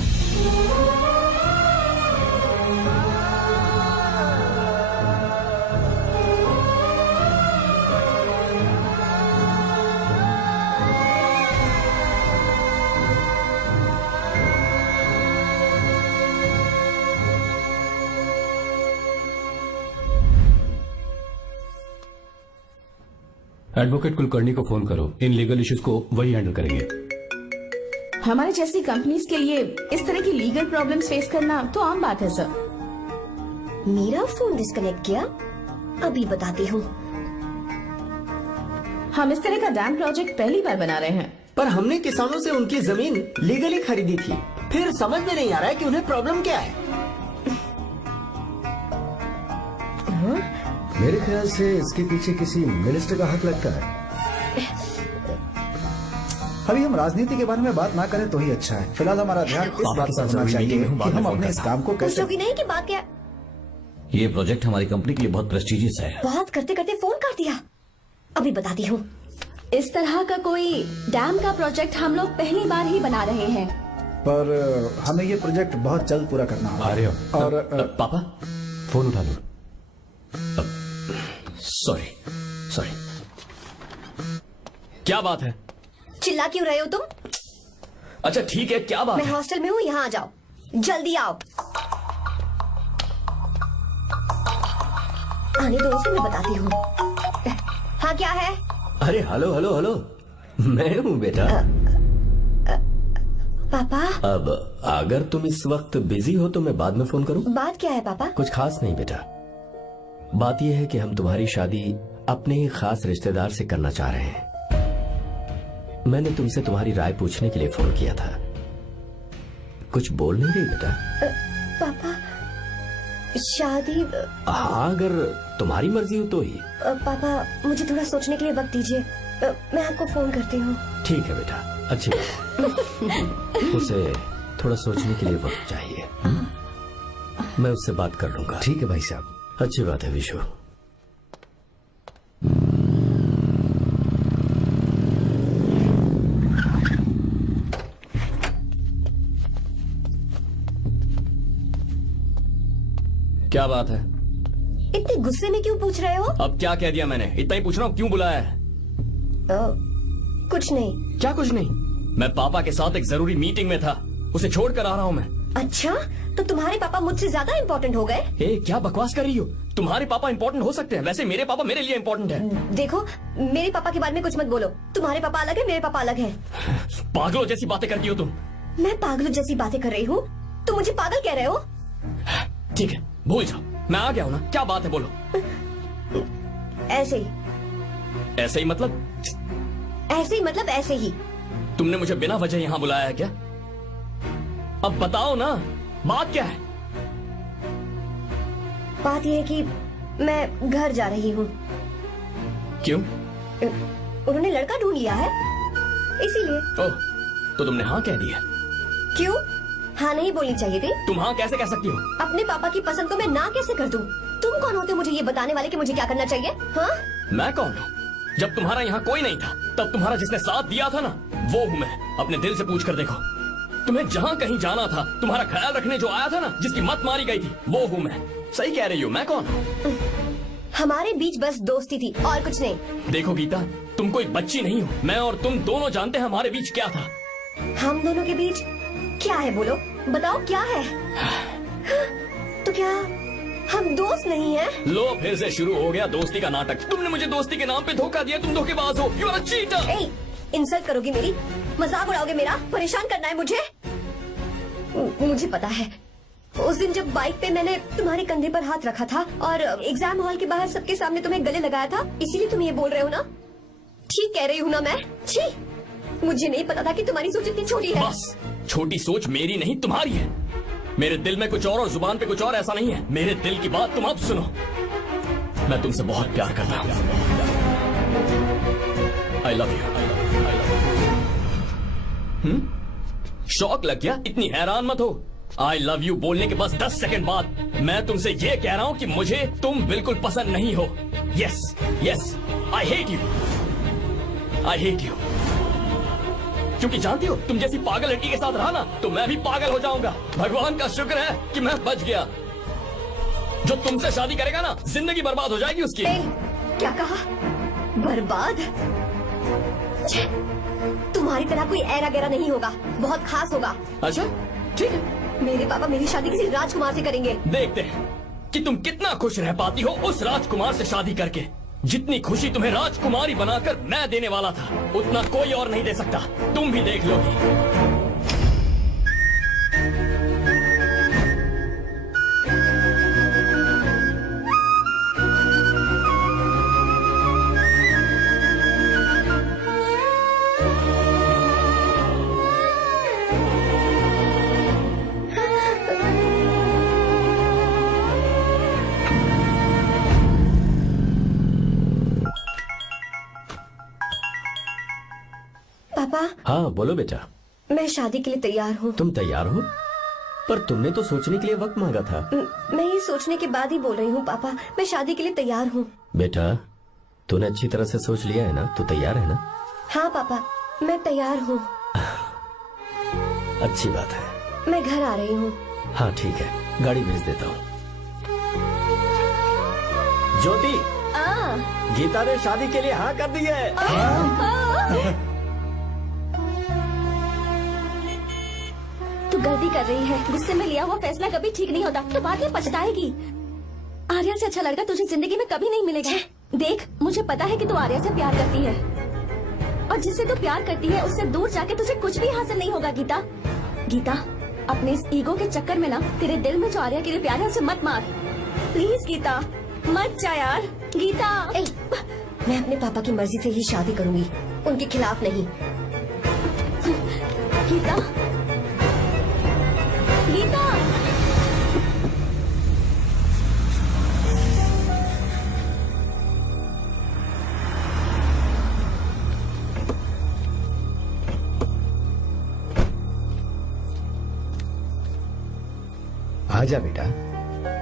एडवोकेट कुलकर्णी को फोन करो। इन लीगल इश्यूज को वही हैंडल करेंगे। हमारे जैसी कंपनीज के लिए इस तरह की लीगल प्रॉब्लम्स फेस करना तो आम बात है सर। मेरा फोन डिस्कनेक्ट किया? अभी बताती हूँ। हम इस तरह का डैम प्रोजेक्ट पहली बार बना रहे हैं। पर हमने किसानों से उनकी जमीन लीगली खरीदी थी। फिर समझ में नहीं आ रहा है कि उन्हें प्रॉब्लम क्या है। मेरे ख्याल से इसके पीछे किसी मिनिस्टर का हाथ लगता है। अभी हम राजनीति के बारे में बात ना करें तो ही अच्छा है। फिलहाल हमारा ध्यान इस बात पर होना चाहिए कि हम अपने इस काम को कैसे। की नहीं की बात क्या? ये प्रोजेक्ट हमारी कंपनी के लिए बहुत प्रेस्टिजियस है। बात करते करते फोन कर दिया। अभी बताती हूँ। इस तरह का कोई डैम का प्रोजेक्ट हम लोग पहली बार ही बना रहे हैं, पर हमें ये प्रोजेक्ट बहुत जल्द पूरा करना होगा। और पापा फोन उठा लो। Sorry sorry. क्या बात है? चिल्ला क्यों रहे हो तुम? अच्छा ठीक है, क्या बात मैं है? हॉस्टल में हूँ, यहाँ आ जाओ, जल्दी आओ। आने दो उसे, मैं बताती हूँ। हाँ क्या है? अरे हेलो हेलो हेलो, मैं हूँ बेटा। पापा। अब अगर तुम इस वक्त बिजी हो तो मैं बाद में फोन करूँ? बात क्या है पापा? कुछ खास नहीं बेटा, बात यह है कि हम तुम्हारी शादी अपने ही खास रिश्तेदार से करना चाह रहे हैं। मैंने तुमसे तुम्हारी राय पूछने के लिए फोन किया था। कुछ बोल नहीं रही बेटा? पापा शादी। हाँ अगर तुम्हारी मर्जी हो तो ही। पापा मुझे थोड़ा सोचने के लिए वक्त दीजिए, मैं आपको फोन करती हूँ। ठीक है बेटा, अच्छी बात। उसे थोड़ा सोचने के लिए वक्त चाहिए। मैं उससे बात कर लूंगा। ठीक है भाई साहब, अच्छी बात है विशु। क्या बात है? इतने गुस्से में क्यों पूछ रहे हो? अब क्या कह दिया मैंने? इतना ही पूछ रहा हूँ, क्यों बुलाया है? कुछ नहीं। क्या कुछ नहीं? मैं पापा के साथ एक जरूरी मीटिंग में था, उसे छोड़कर आ रहा हूँ मैं। अच्छा, तो तुम्हारे पापा मुझसे ज्यादा इम्पोर्टेंट हो गए? क्या बकवास कर रही हो? तुम्हारे पापा इम्पोर्टेंट हो सकते हैं, वैसे मेरे पापा मेरे लिए इम्पोर्टेंट है। देखो, मेरे पापा के बारे में कुछ मत बोलो। तुम्हारे पापा अलग है, मेरे पापा अलग है। पागलों जैसी बातें करती हो तुम। मैं पागलों जैसी बातें कर रही हूँ? तुम मुझे पागल कह रहे हो? ठीक है, भूल जाओ, मैं आ गया हूँ ना। क्या बात है, बोलो। ऐसे ही। ऐसे ही मतलब? ऐसे ही मतलब ऐसे ही। तुमने मुझे बिना वजह यहाँ बुलाया है क्या? अब बताओ ना, बात क्या है? बात यह है कि मैं घर जा रही हूँ। क्यों? उन्होंने लड़का ढूंढ लिया है, इसीलिए। ओह, तो तुमने हाँ कह दिया? क्यों? हाँ नहीं बोलनी चाहिए थी? तुम हाँ कैसे कह सकती हो? अपने पापा की पसंद को मैं ना कैसे कर दूं? तुम कौन होते हो मुझे ये बताने वाले कि मुझे क्या करना चाहिए? हाँ? मैं कौन हूँ? जब तुम्हारा यहाँ कोई नहीं था, तब तुम्हारा जिसने साथ दिया था ना, वो हूँ मैं। अपने दिल से पूछ कर देखो, तुम्हें जहाँ कहीं जाना था, तुम्हारा ख्याल रखने जो आया था ना, जिसकी मत मारी गई थी, वो हूँ मैं। सही कह रही हो, मैं कौन हूँ? हमारे बीच बस दोस्ती थी और कुछ नहीं। देखो गीता, तुम कोई बच्ची नहीं हो। मैं और तुम दोनों जानते हैं हमारे बीच क्या था। हम दोनों के बीच क्या है? बोलो, बताओ क्या है? तो क्या हम दोस्त नहीं हैं? लो, फिर से शुरू हो गया दोस्ती का नाटक। तुमने मुझे दोस्ती के नाम पे धोखा दिया, तुम धोखेबाज हो। You are a cheater. Insult करोगी मेरी? मजाक उड़ाओगे मेरा? परेशान करना है मुझे? मुझे पता है, उस दिन जब बाइक पे मैंने तुम्हारे कंधे पर हाथ रखा था और एग्जाम हॉल के बाहर सबके सामने तुम्हें गले लगाया था, इसीलिए तुम ये बोल रहे हो ना? ठीक कह रही हूँ ना मैं? छी, मुझे नहीं पता था कि तुम्हारी सोच इतनी छोटी है। बस, छोटी सोच मेरी नहीं तुम्हारी है। मेरे दिल में कुछ और जुबान पे कुछ और, ऐसा नहीं है। मेरे दिल की बात तुम अब सुनो। मैं तुमसे बहुत प्यार करता हूँ। I love you. शौक लग गया? इतनी हैरान मत हो। आई लव यू बोलने के बस 10 सेकंड बाद मैं तुमसे ये कह रहा हूँ कि मुझे तुम बिल्कुल पसंद नहीं हो। Yes yes, I hate you. I hate you. क्योंकि जानती हो, तुम जैसी पागल लड़की के साथ रहा ना, तो मैं भी पागल हो जाऊंगा। भगवान का शुक्र है कि मैं बच गया। जो तुमसे शादी करेगा ना, जिंदगी बर्बाद हो जाएगी उसकी। क्या कहा? बर्बाद? तुम्हारी तरह कोई ऐरा गैरा नहीं होगा, बहुत खास होगा। अच्छा ठीक है, मेरे पापा मेरी शादी किसी राजकुमार से करेंगे। देखते हैं कि तुम कितना खुश रह पाती हो उस राजकुमार से शादी करके। जितनी खुशी तुम्हें राजकुमारी बनाकर मैं देने वाला था, उतना कोई और नहीं दे सकता। तुम भी देख लोगी। पापा। हाँ बोलो बेटा। मैं शादी के लिए तैयार हूँ। तुम तैयार हो? पर तुमने तो सोचने के लिए वक्त मांगा था। मैं ये सोचने के बाद ही बोल रही हूँ पापा, मैं शादी के लिए तैयार हूँ। बेटा, तूने अच्छी तरह से सोच लिया है ना? तू तैयार है ना? हाँ पापा, मैं तैयार हूँ। अच्छी बात है। मैं घर आ रही हूँ। हाँ ठीक है, गाड़ी भेज देता हूँ। ज्योति, गीता ने शादी के लिए हाँ कर दी है। तू गलती कर रही है। गुस्से में लिया हुआ फैसला कभी ठीक नहीं होता, तो बाद में पछताएगी। आर्या से अच्छा लड़का तुझे जिंदगी में कभी नहीं मिलेगा। देख, मुझे पता है कि तू आर्या से प्यार करती है, और जिससे तू प्यार करती है उससे दूर जाके तुझे कुछ भी हासिल नहीं होगा। गीता, गीता, अपने इस ईगो के चक्कर में ना तेरे दिल में जो आर्या के लिए प्यार है उसे मत मार। प्लीज गीता, मत जा यार। गीता, मैं अपने पापा की मर्जी से ही शादी करूंगी, उनके खिलाफ नहीं। गीता, गीता, आजा बेटा।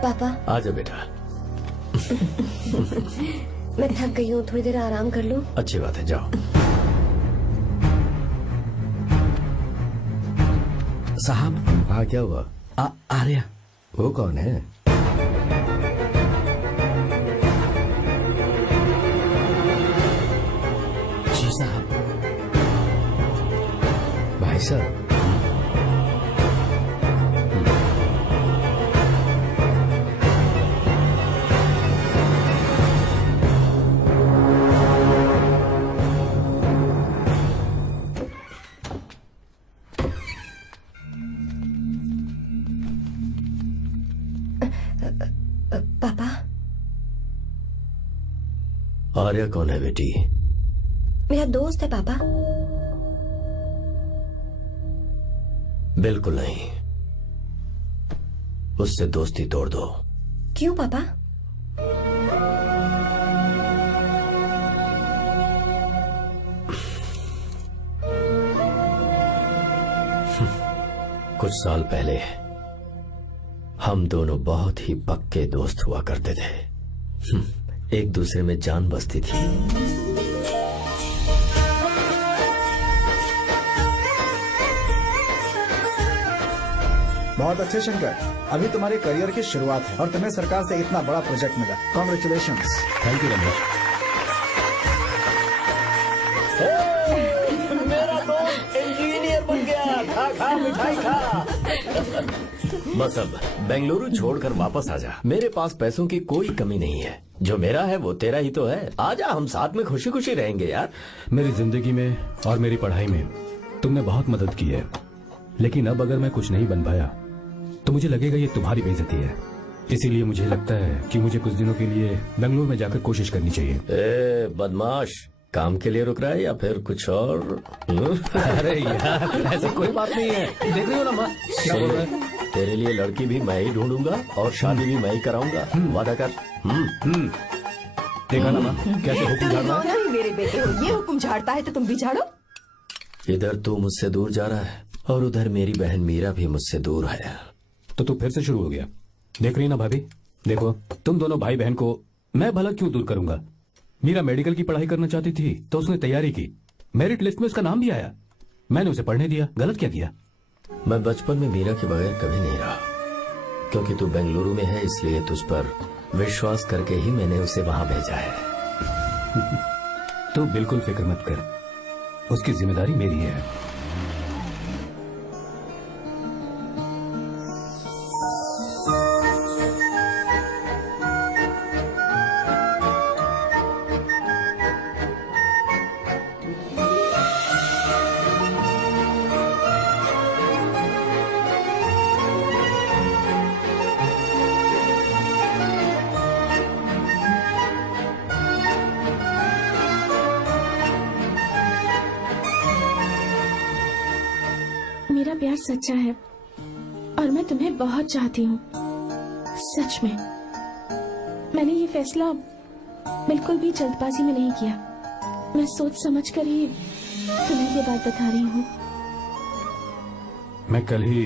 पापा, आजा बेटा। मैं थक गई हूँ, थोड़ी देर आराम कर लूँ। अच्छी बात है, जाओ। साहब। हाँ, क्या हुआ? आर्या। वो कौन है? जी साहब। भाई साहब, पापा। आर्या कौन है बेटी? मेरा दोस्त है पापा। बिल्कुल नहीं, उससे दोस्ती तोड़ दो। क्यों पापा? कुछ साल पहले हम दोनों बहुत ही पक्के दोस्त हुआ करते थे। एक दूसरे में जान बसती थी। बहुत अच्छे शंकर, अभी तुम्हारे करियर की शुरुआत है और तुम्हें सरकार से इतना बड़ा प्रोजेक्ट मिला। कॉन्ग्रेचुलेशंस। Thank you Ramesh. मेरा दोस्त इंजीनियर बन गया। खा खा मिठाई खा। बस अब बेंगलुरु छोड़कर वापस आ जा। मेरे पास पैसों की कोई कमी नहीं है। जो मेरा है वो तेरा ही तो है। आजा, हम साथ में खुशी खुशी रहेंगे यार। मेरी जिंदगी में और मेरी पढ़ाई में तुमने बहुत मदद की है, लेकिन अब अगर मैं कुछ नहीं बन पाया तो मुझे लगेगा ये तुम्हारी बेइज्जती है। इसीलिए मुझे लगता है कि मुझे कुछ दिनों के लिए बेंगलुरु में जाकर कोशिश करनी चाहिए। ए बदमाश, काम के लिए रुक रहा है या फिर कुछ और? अरे यार, ऐसी कोई बात नहीं है। देख रही हो ना माँ, क्या बोल रहा है? तेरे लिए लड़की भी मैं ही ढूंढूंगा और शादी भी मैं ही कराऊंगा। वादा कर। देखा ना माँ, कैसे हुक्म झाड़ रहा है? मेरे बेटे हो, ये हुक्म झाड़ता है तो तुम भी झाड़ो। इधर तू मुझसे दूर जा रहा है और उधर मेरी बहन मीरा भी मुझसे दूर है। तो तू फिर से शुरू हो गया। देख रही ना भाभी, देखो तुम दोनों भाई बहन को मैं भला क्यों दूर करूंगा। मीरा मेडिकल की पढ़ाई करना चाहती थी तो उसने तैयारी की, मेरिट लिस्ट में उसका नाम भी आया, मैंने उसे पढ़ने दिया। गलत क्या किया? मैं बचपन में मीरा के बगैर कभी नहीं रहा, क्योंकि तू बेंगलुरु में है इसलिए तुझ पर विश्वास करके ही मैंने उसे वहां भेजा है। तू बिल्कुल फिक्र मत कर, उसकी जिम्मेदारी मेरी है। मेरा प्यार सच्चा है और मैं तुम्हें बहुत चाहती हूँ, सच में। मैंने ये फैसला बिल्कुल भी जल्दबाजी में नहीं किया। मैं सोच समझ कर ही तुम्हें ये बात बता रही हूँ। मैं कल ही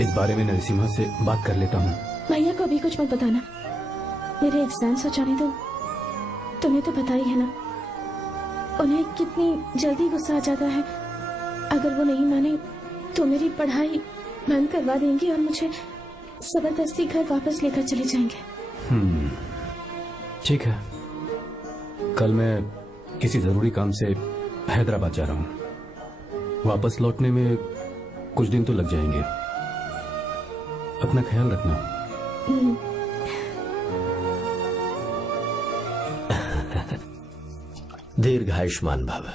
इस बारे में नरसिम्हा से बात कर लेता हूँ। भैया को अभी कुछ मत बताना, मेरे एग्जाम्स हो जाने दो। तुम्हें तो पता ही है ना उन्हें कितनी जल्दी गुस्सा आ जाता है। अगर वो नहीं माने तो मेरी पढ़ाई बंद करवा देंगे और मुझे जबरदस्ती घर वापस लेकर चले जाएंगे। ठीक है, कल मैं किसी जरूरी काम से हैदराबाद जा रहा हूँ। वापस लौटने में कुछ दिन तो लग जाएंगे। अपना ख्याल रखना। दीर्घायुष्मान भव।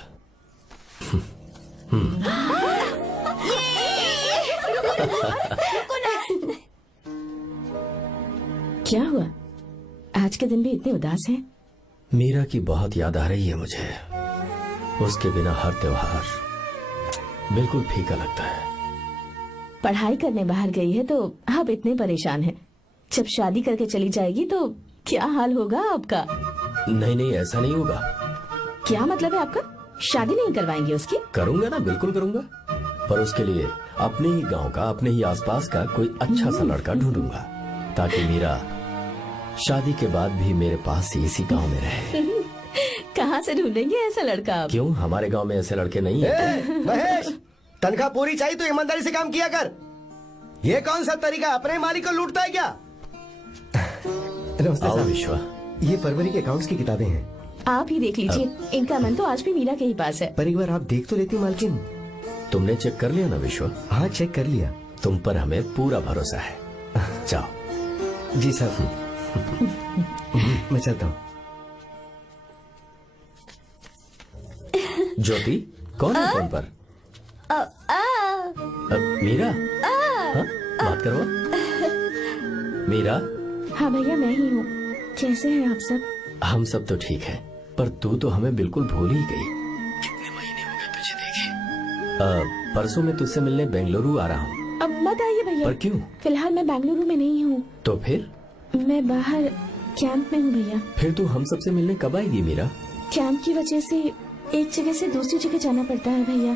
क्या हुआ? आज के दिन भी इतने उदास हैं? मीरा की बहुत याद आ रही है मुझे। उसके बिना हर त्योहार बिल्कुल फीका लगता है। पढ़ाई करने बाहर गई है तो आप इतने परेशान हैं। जब शादी करके चली जाएगी तो क्या हाल होगा आपका? नहीं नहीं, ऐसा नहीं होगा। क्या मतलब है आपका? शादी नहीं करवाएंगे उसकी? करूंगा ना, बिल्कुल करूंगा, पर उसके लिए अपने ही गांव का, अपने ही आसपास का कोई अच्छा सा लड़का ढूंढूंगा ताकि मीरा शादी के बाद भी मेरे पास ही इसी गांव में रहे। कहाँ से ढूंढेंगे ऐसा लड़का आप? क्यों, हमारे गांव में ऐसे लड़के नहीं हैं? महेश, तनख्वाह पूरी चाहिए तो ईमानदारी से काम किया कर। ये कौन सा तरीका, अपने मालिक को लूटता है क्या? नमस्ते साहब। विश्वा, ये फरवरी के अकाउंट्स की किताबें हैं। आप ही देख लीजिए, इनका मन तो आज भी मीरा के ही पास है। पर एक बार आप देख तो लेती मालकिन। तुमने चेक कर लिया ना विश्वा? हाँ, चेक कर लिया। तुम पर हमें पूरा भरोसा है। जाओ। जी साहब। मैं चलता हूँ। ज्योति, कौन है फोन पर? मीरा? हाँ? बात करो। मीरा? हाँ भैया, मैं ही हूँ। कैसे हैं आप सब? हम सब तो ठीक है, पर तू तो हमें बिल्कुल भूल ही गई। कितने महीने हो गए तुझे देखे। परसों मैं तुझसे मिलने बेंगलुरु आ रहा हूँ। अब मत आइए भैया। पर क्यों? फिलहाल मैं बेंगलुरु में नहीं हूँ। तो फिर? मैं बाहर कैंप में हूँ भैया। फिर तू हम सबसे मिलने कब आएगी मीरा? कैंप की वजह से एक जगह से दूसरी जगह जाना पड़ता है भैया।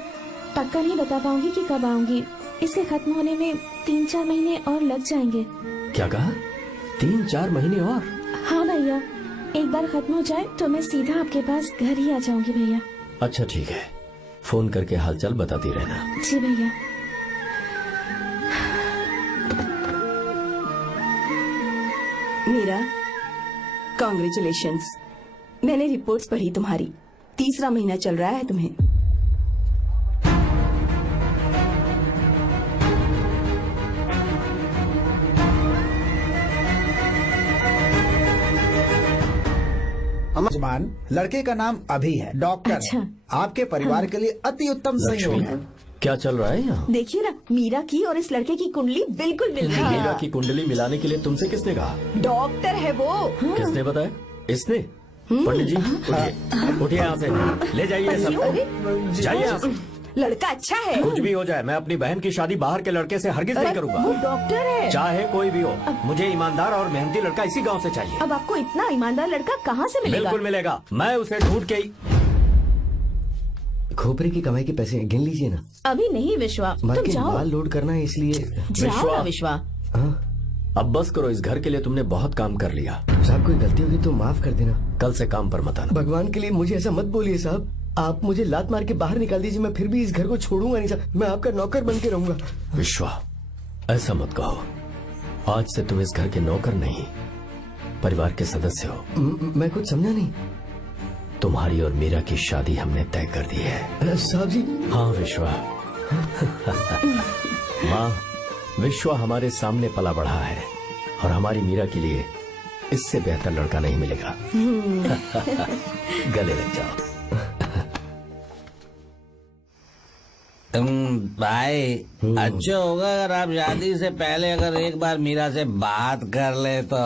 पक्का नहीं बता पाऊंगी कि कब आऊंगी। इसके खत्म होने में 3-4 महीने और लग जाएंगे। क्या कहा? 3-4 महीने और? हाँ भैया, एक बार खत्म हो जाए तो मैं सीधा आपके पास घर ही आ जाऊंगी भैया। अच्छा ठीक है, फोन करके हालचाल बताती रहना। जी भैया। मीरा, कॉन्ग्रेचुलेशंस। मैंने रिपोर्ट्स पढ़ी तुम्हारी। 3रा महीना चल रहा है तुम्हें। जमान, लड़के का नाम अभी है, डॉक्टर। अच्छा। आपके परिवार के लिए अति उत्तम संयोग है। क्या चल रहा है यहाँ? देखिए ना, मीरा की और इस लड़के की कुंडली बिल्कुल मिल रही है। मीरा की कुंडली मिलाने के लिए तुमसे किसने कहा? डॉक्टर है वो। किसने बताया? इसने? पंडित जी, उठिए, उठिए यहाँ से, ले जाइए सब, जाइए यहाँ से। लड़का अच्छा है। कुछ भी हो जाए, मैं अपनी बहन की शादी बाहर के लड़के से हरगिज नहीं वो करूंगा। डॉक्टर है। चाहे कोई भी हो, मुझे ईमानदार और मेहनती लड़का इसी गांव से चाहिए। अब आपको इतना ईमानदार लड़का कहाँ से मिलेगा? बिल्कुल मिलेगा, मैं उसे ढूंढ के ही। खोपरे की कमाई के पैसे गिन लीजिए ना। अभी नहीं विश्वा, तुम मालकिन, जाओ। माल लोड करना है इसलिए। जाओ ना विश्वा। हाँ? अब बस करो, इस घर के लिए तुमने बहुत काम कर लिया। साहब, कोई गलती होगी तो माफ कर देना। कल से काम पर मत आना। भगवान के लिए मुझे ऐसा मत बोलिए साहब। आप मुझे लात मार के बाहर निकाल दीजिए, मैं फिर भी इस घर को छोड़ूंगा नहीं साहब। मैं आपका नौकर बन के रहूंगा। विश्वा, ऐसा मत कहो। आज से तुम इस घर के नौकर नहीं, परिवार के सदस्य हो। मैं कुछ समझा नहीं। तुम्हारी और मीरा की शादी हमने तय कर दी है। साहब जी। हाँ विश्वा। माँ, विश्वा हमारे सामने पला बढ़ा है और हमारी मीरा के लिए इससे बेहतर लड़का नहीं मिलेगा। गले लग जाओ। भाई, अच्छा होगा अगर आप शादी से पहले अगर एक बार मीरा से बात कर ले तो।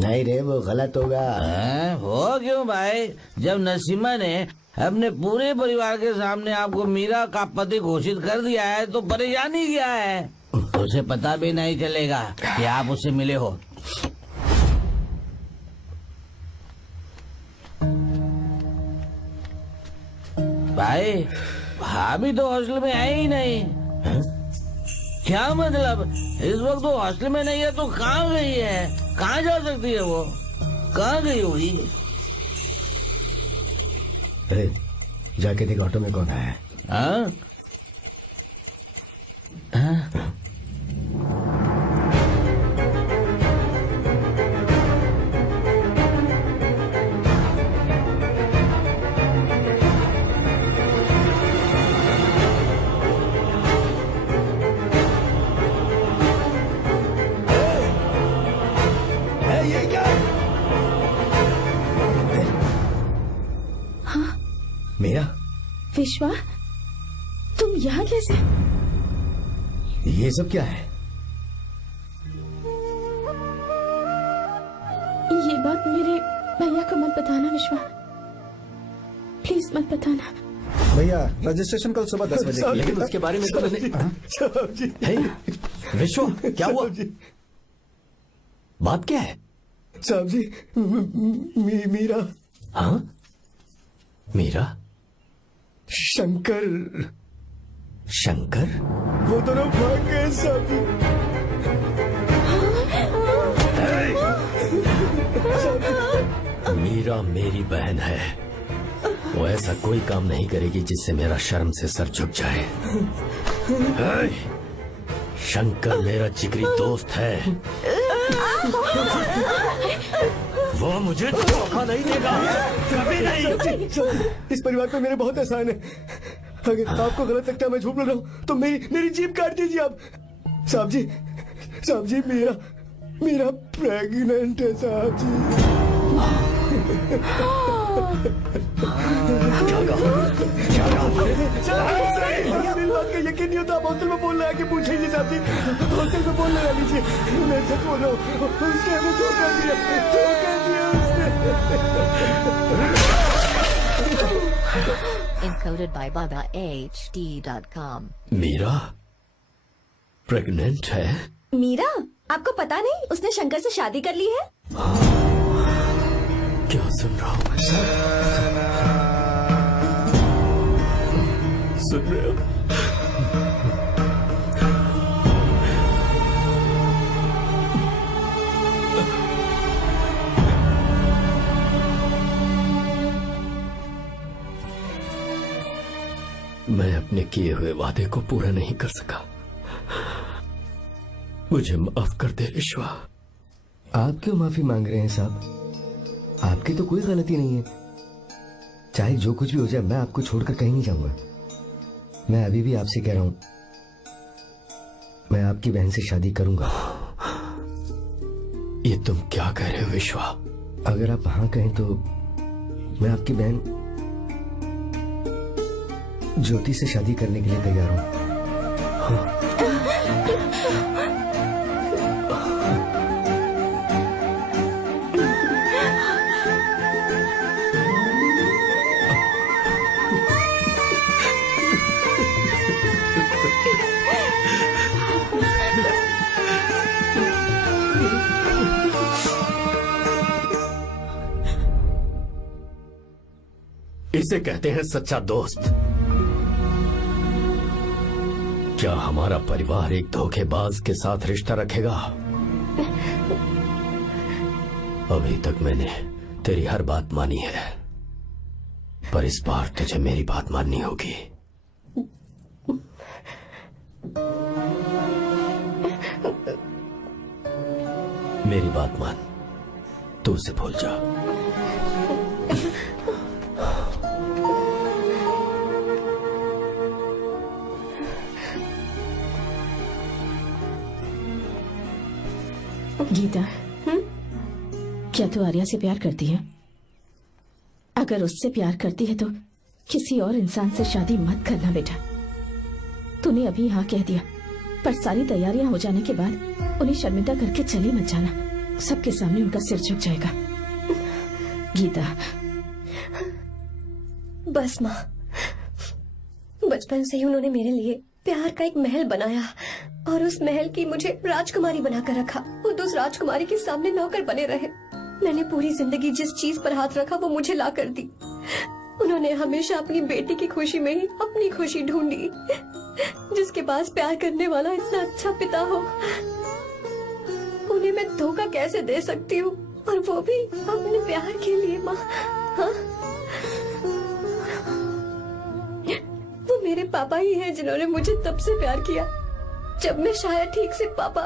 नहीं रे, वो गलत होगा। हो क्यों भाई? जब नसीमा ने अपने पूरे परिवार के सामने आपको मीरा का पति घोषित कर दिया है तो परेशानी क्या है? उसे पता भी नहीं चलेगा कि आप उससे मिले हो। भाई, भाभी तो हॉस्टल में है ही नहीं। है? क्या मतलब? इस वक्त वो हॉस्टल में नहीं है तो कहाँ गई है? कहाँ जा सकती है वो? कहाँ गई होगी? जाके देख ऑटो में कौन आया है। हाँ? मीरा, विश्वा, तुम यहाँ कैसे? ये सब क्या है? ये बात मेरे भैया को मत बताना विश्वा, प्लीज मत बताना। भैया रजिस्ट्रेशन कल सुबह 10 बजे। लेकिन उसके बारे में तो मैंने। विश्व, क्या हुआ? बात क्या है? साहब जी, मीरा। हाँ, मीरा? शंकर। शंकर? वो दोनों भाग गए साहब जी। मीरा मेरी बहन है, वो ऐसा कोई काम नहीं करेगी जिससे मेरा शर्म से सर झुक जाए। शंकर मेरा जिगरी दोस्त है, वो मुझे धोखा नहीं देगा, कभी नहीं। इस परिवार पे मेरे बहुत एहसान है। अगर आपको गलत लगता है मैं झूठ बोल रहा हूँ तो मेरी जीभ काट दीजिए आप। साहब जी, मेरा प्रेग्नेंट है साहब जी। मेरी बात का यकीन नहीं होता। आप हॉस्टल में बोल रहे हैं कि पूछ लीजिए साहब जी, हॉस्टल में बोल लगा लीजिए। मैं सच बोल रहा हूँ, उसने हमें धोखा दिया उसने। Encoded by BabaHD.com. Meera pregnant है? मीरा, आपको पता नहीं उसने शंकर से शादी कर ली है? क्या सुन रहा हूँ मैं? सुन रहे हो? मैं अपने किए हुए वादे को पूरा नहीं कर सका, मुझे माफ कर दे विश्वा। आप क्यों माफी मांग रहे हैं साहब? आपकी तो कोई गलती नहीं है। चाहे जो कुछ भी हो जाए, मैं आपको छोड़कर कहीं नहीं जाऊंगा। मैं अभी भी आपसे कह रहा हूं, मैं आपकी बहन से शादी करूंगा। ये तुम क्या कह रहे हो विश्वा? अगर आप हाँ कहें तो मैं आपकी बहन ज्योति से शादी करने के लिए तैयार हूं। हाँ। इसे कहते हैं सच्चा दोस्त। क्या हमारा परिवार एक धोखेबाज के साथ रिश्ता रखेगा? अभी तक मैंने तेरी हर बात मानी है, पर इस बार तुझे मेरी बात माननी होगी। मेरी बात मान, तू उसे भूल जा। गीता, क्या तू आर्या से प्यार करती है? अगर उससे प्यार करती है तो किसी और इंसान से शादी मत करना बेटा। तूने अभी हाँ कह दिया, पर सारी तैयारियां हो जाने के बाद उन्हें शर्मिंदा करके चली मत जाना। सबके सामने उनका सिर झुक जाएगा। गीता, बस माँ, बचपन से ही उन्होंने मेरे लिए प्यार का एक महल बनाया और उस महल की मुझे राजकुमारी बनाकर रखा। वो उस राजकुमारी के सामने नौकर बने रहे। मैंने पूरी जिंदगी जिस चीज पर हाथ रखा वो मुझे ला कर दी। उन्होंने हमेशा अपनी बेटी की खुशी में ही अपनी खुशी ढूंढी। जिसके पास प्यार करने वाला इतना अच्छा पिता हो, उन्हें मैं धोखा कैसे दे सकती हूँ, और वो भी अपने प्यार के लिए। माँ, हाँ? वो मेरे पापा ही हैं जिन्होंने मुझे तब से प्यार किया जब मैं शायद ठीक से पापा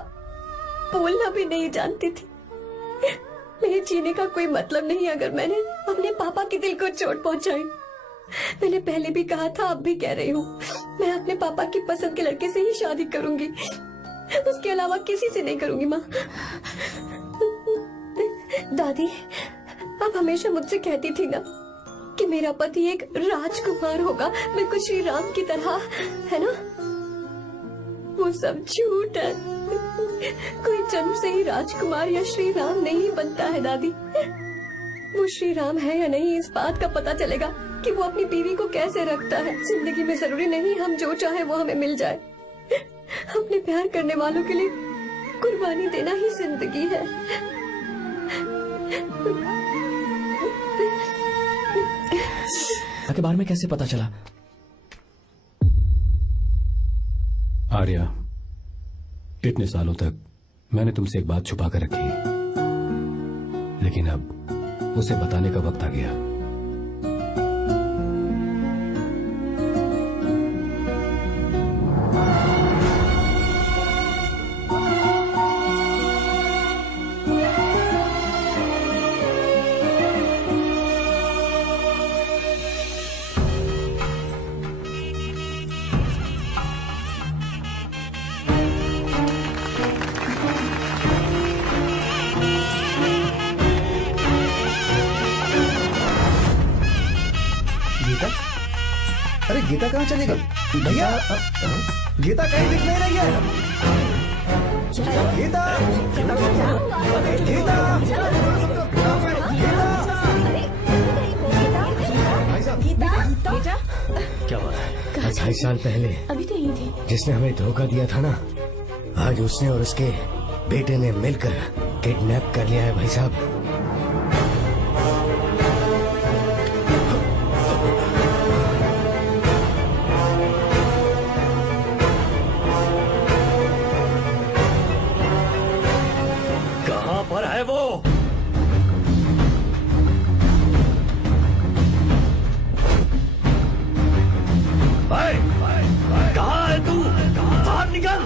बोलना भी नहीं जानती थी। मेरे जीने का कोई मतलब नहीं अगर मैंने अपने पापा के दिल को चोट पहुंचाई। मैंने पहले भी कहा था, अब भी कह रही हूँ, मैं अपने पापा की पसंद के लड़के से ही शादी करूंगी, उसके अलावा किसी से नहीं करूंगी। माँ, दादी, आप हमेशा मुझसे कहती थी ना कि मेरा पति एक राजकुमार होगा, बिल्कुल श्री राम की तरह, है ना? वो सब झूठ है। कोई जन्म से ही राजकुमार या श्री राम नहीं बनता है दादी। वो श्री राम है या नहीं, इस बात का पता चलेगा कि वो अपनी बीवी को कैसे रखता है। जिंदगी में जरूरी नहीं हम जो चाहे वो हमें मिल जाए। अपने प्यार करने वालों के लिए कुर्बानी देना ही जिंदगी है। के बारे में कैसे पता चला? आर्या, इतने सालों तक मैंने तुमसे एक बात छुपा कर रखी, लेकिन अब उसे बताने का वक्त आ गया। अरे गीता कहाँ चली गई? भैया, गीता कहीं दिख नहीं रही है। गीता, गीता, बेटा क्या बात है? 2.5 साल पहले अभी तो यही थी। जिसने हमें धोखा दिया था ना, आज उसने और उसके बेटे ने मिलकर किडनैप कर लिया है भाई साहब। कहां पर है वो? कहां है तू? बाहर निकल!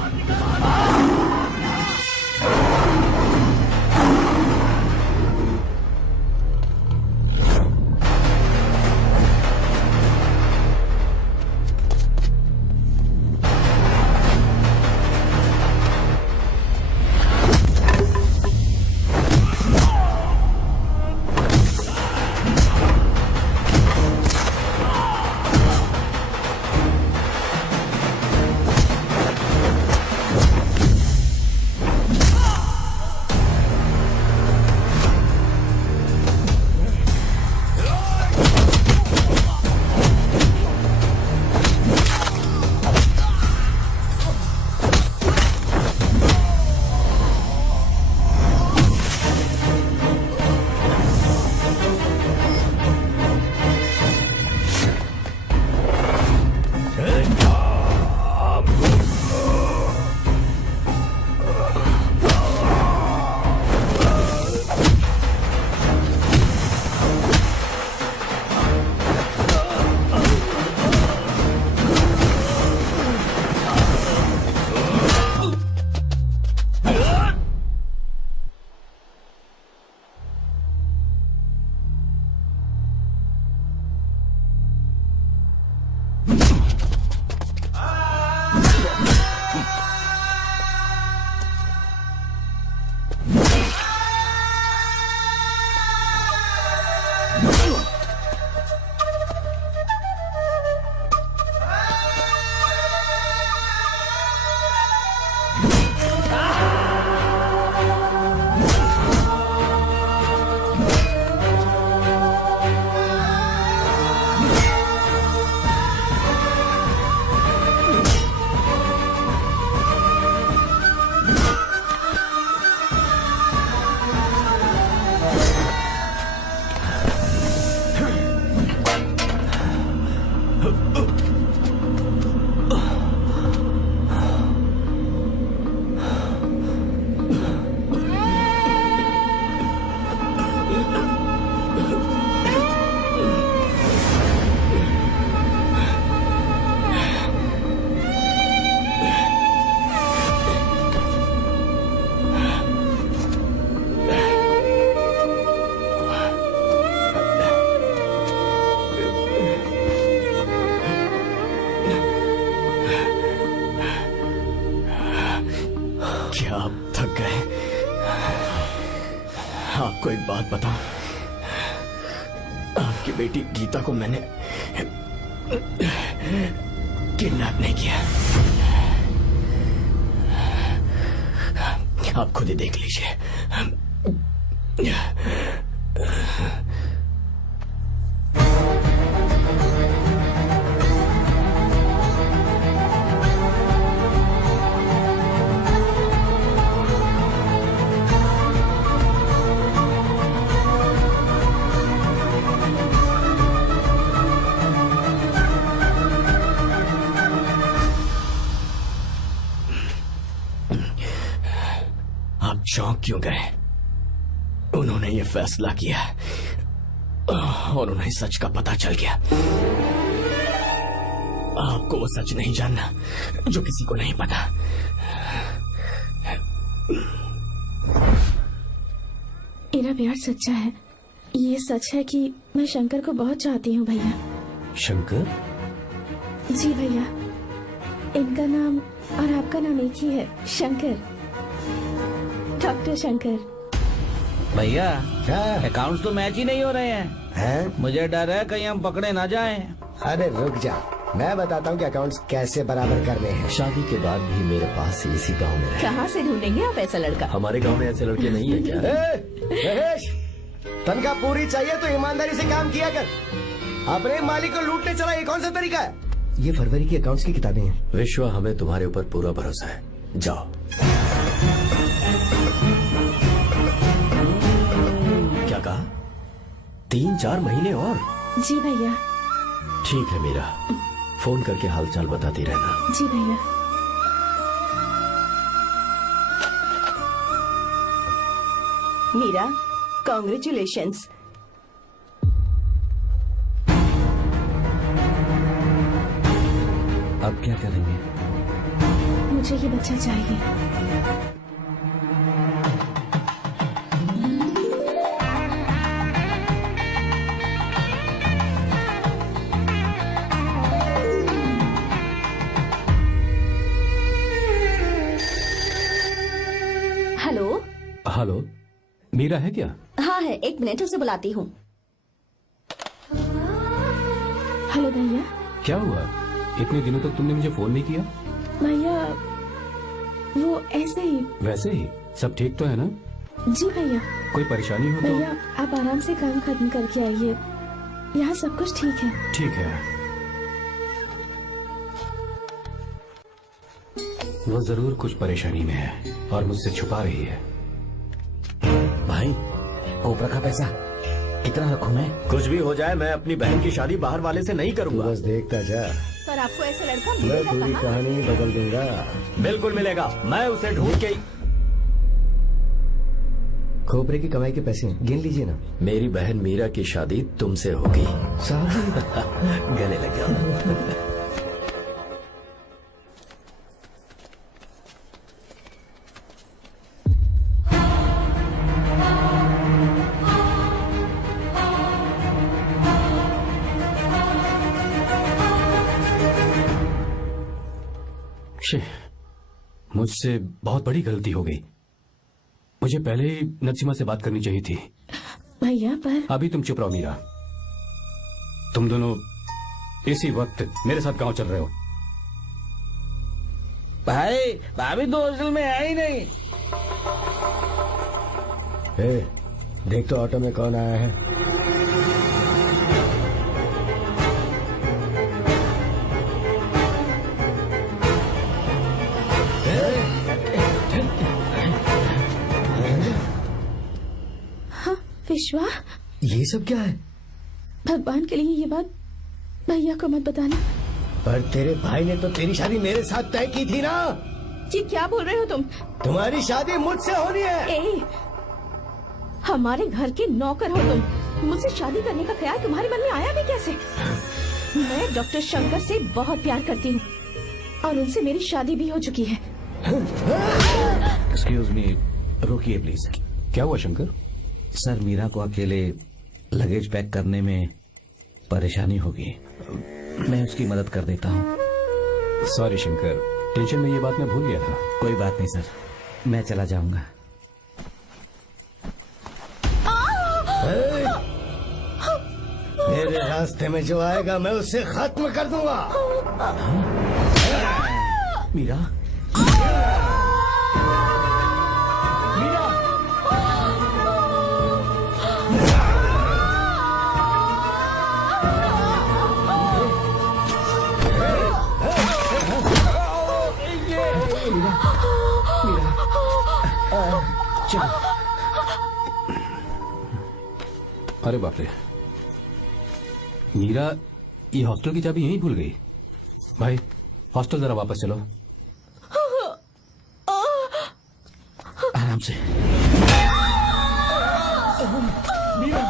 क्या आप थक गए? आपको एक बात बताऊं, आपकी आपकी बेटी गीता को मैंने किडनैप नहीं किया। आप खुद ही देख लीजिए। चौंक क्यों गए? उन्होंने ये फैसला किया और उन्हें सच का पता चल गया। आपको वो सच नहीं जानना जो किसी को नहीं पता। मेरा प्यार सच्चा है। ये सच है कि मैं शंकर को बहुत चाहती हूँ भैया। शंकर? जी भैया, इनका नाम और आपका नाम एक ही है, शंकर, डॉक्टर शंकर। भैया क्या अकाउंट्स तो मैच ही नहीं हो रहे हैं? मुझे डर है कहीं हम पकड़े ना जाएं। अरे रुक जा, मैं बताता हूँ कि अकाउंट्स कैसे बराबर करने हैं। शादी के बाद भी मेरे पास ही इसी गांव में रहे। कहाँ से ढूंढेंगे आप ऐसा लड़का? हमारे गांव में ऐसे लड़के नहीं है क्या? महेश, तनख्वाह पूरी चाहिए तो ईमानदारी से काम किया कर। अपने मालिक को लूटने चला, ये कौन सा तरीका है? ये फरवरी की अकाउंट्स की किताबें हैं। विश्वा, हमें तुम्हारे ऊपर पूरा भरोसा है, जाओ। क्या कहा? 3-4 महीने और? जी भैया। ठीक है मीरा, फोन करके हालचाल बताती रहना। जी भैया। मीरा, कॉन्ग्रेचुलेशंस। अब क्या करेंगे? मुझे ये बच्चा चाहिए। हेलो। हेलो, मीरा है क्या? हाँ है, 1 मिनट, उसे बुलाती हूँ। हेलो भैया। क्या हुआ? इतने दिनों तक तुमने मुझे फोन नहीं किया? भैया वो ऐसे ही। वैसे ही? सब ठीक तो है ना? जी भैया। कोई परेशानी हो तो? भैया आप आराम से काम खत्म करके आइए, यहाँ सब कुछ ठीक है। ठीक है। वो जरूर कुछ परेशानी में है और मुझसे छुपा रही है। भाई, कोपरा का पैसा कितना रखूं मैं? कुछ भी हो जाए, मैं अपनी बहन की शादी बाहर वाले से नहीं करूंगा। बस देखता जा, पर आपको ऐसा लड़का मैं मिलेगा पूरी कहाँ? कहानी बदल दूंगा। बिल्कुल मिलेगा, मैं उसे ढूंढ के। खोपरे की कमाई के पैसे गिन लीजिए ना। मेरी बहन मीरा की शादी तुमसे होगी। साहब गले लग जाओ। मुझसे बहुत बड़ी गलती हो गई। मुझे पहले ही नसीमा से बात करनी चाहिए थी। भैया पर अभी तुम चुप रहो मीरा। तुम दोनों इसी वक्त मेरे साथ गांव चल रहे हो। भाई, भाभी तो हॉस्टल में है ही नहीं। देख तो ऑटो में कौन आया है। विश्वा, ये सब क्या है? भगवान के लिए ये बात भैया को मत बताना। पर तेरे भाई ने तो तेरी शादी मेरे साथ तय की थी ना। जी क्या बोल रहे हो तुम? तुम्हारी शादी मुझसे होनी है। हमारे घर के नौकर हो तुम, मुझसे शादी करने का ख्याल तुम्हारे मन में आया भी कैसे? मैं डॉक्टर शंकर से बहुत प्यार करती हूँ और उनसे मेरी शादी भी हो चुकी है। एक्सक्यूज मी, रोकिए प्लीज। क्या हुआ शंकर? सर, मीरा को अकेले लगेज पैक करने में परेशानी होगी, मैं उसकी मदद कर देता हूँ। सॉरी शंकर, टेंशन में ये बात मैं भूल गया था। कोई बात नहीं सर, मैं चला जाऊंगा। फिर रास्ते में जो आएगा मैं उसे खत्म कर दूंगा। मीरा, अरे बाप रे, मीरा ये हॉस्टल की चाबी यहीं भूल गई। भाई हॉस्टल जरा वापस चलो। आराम से। मीरा,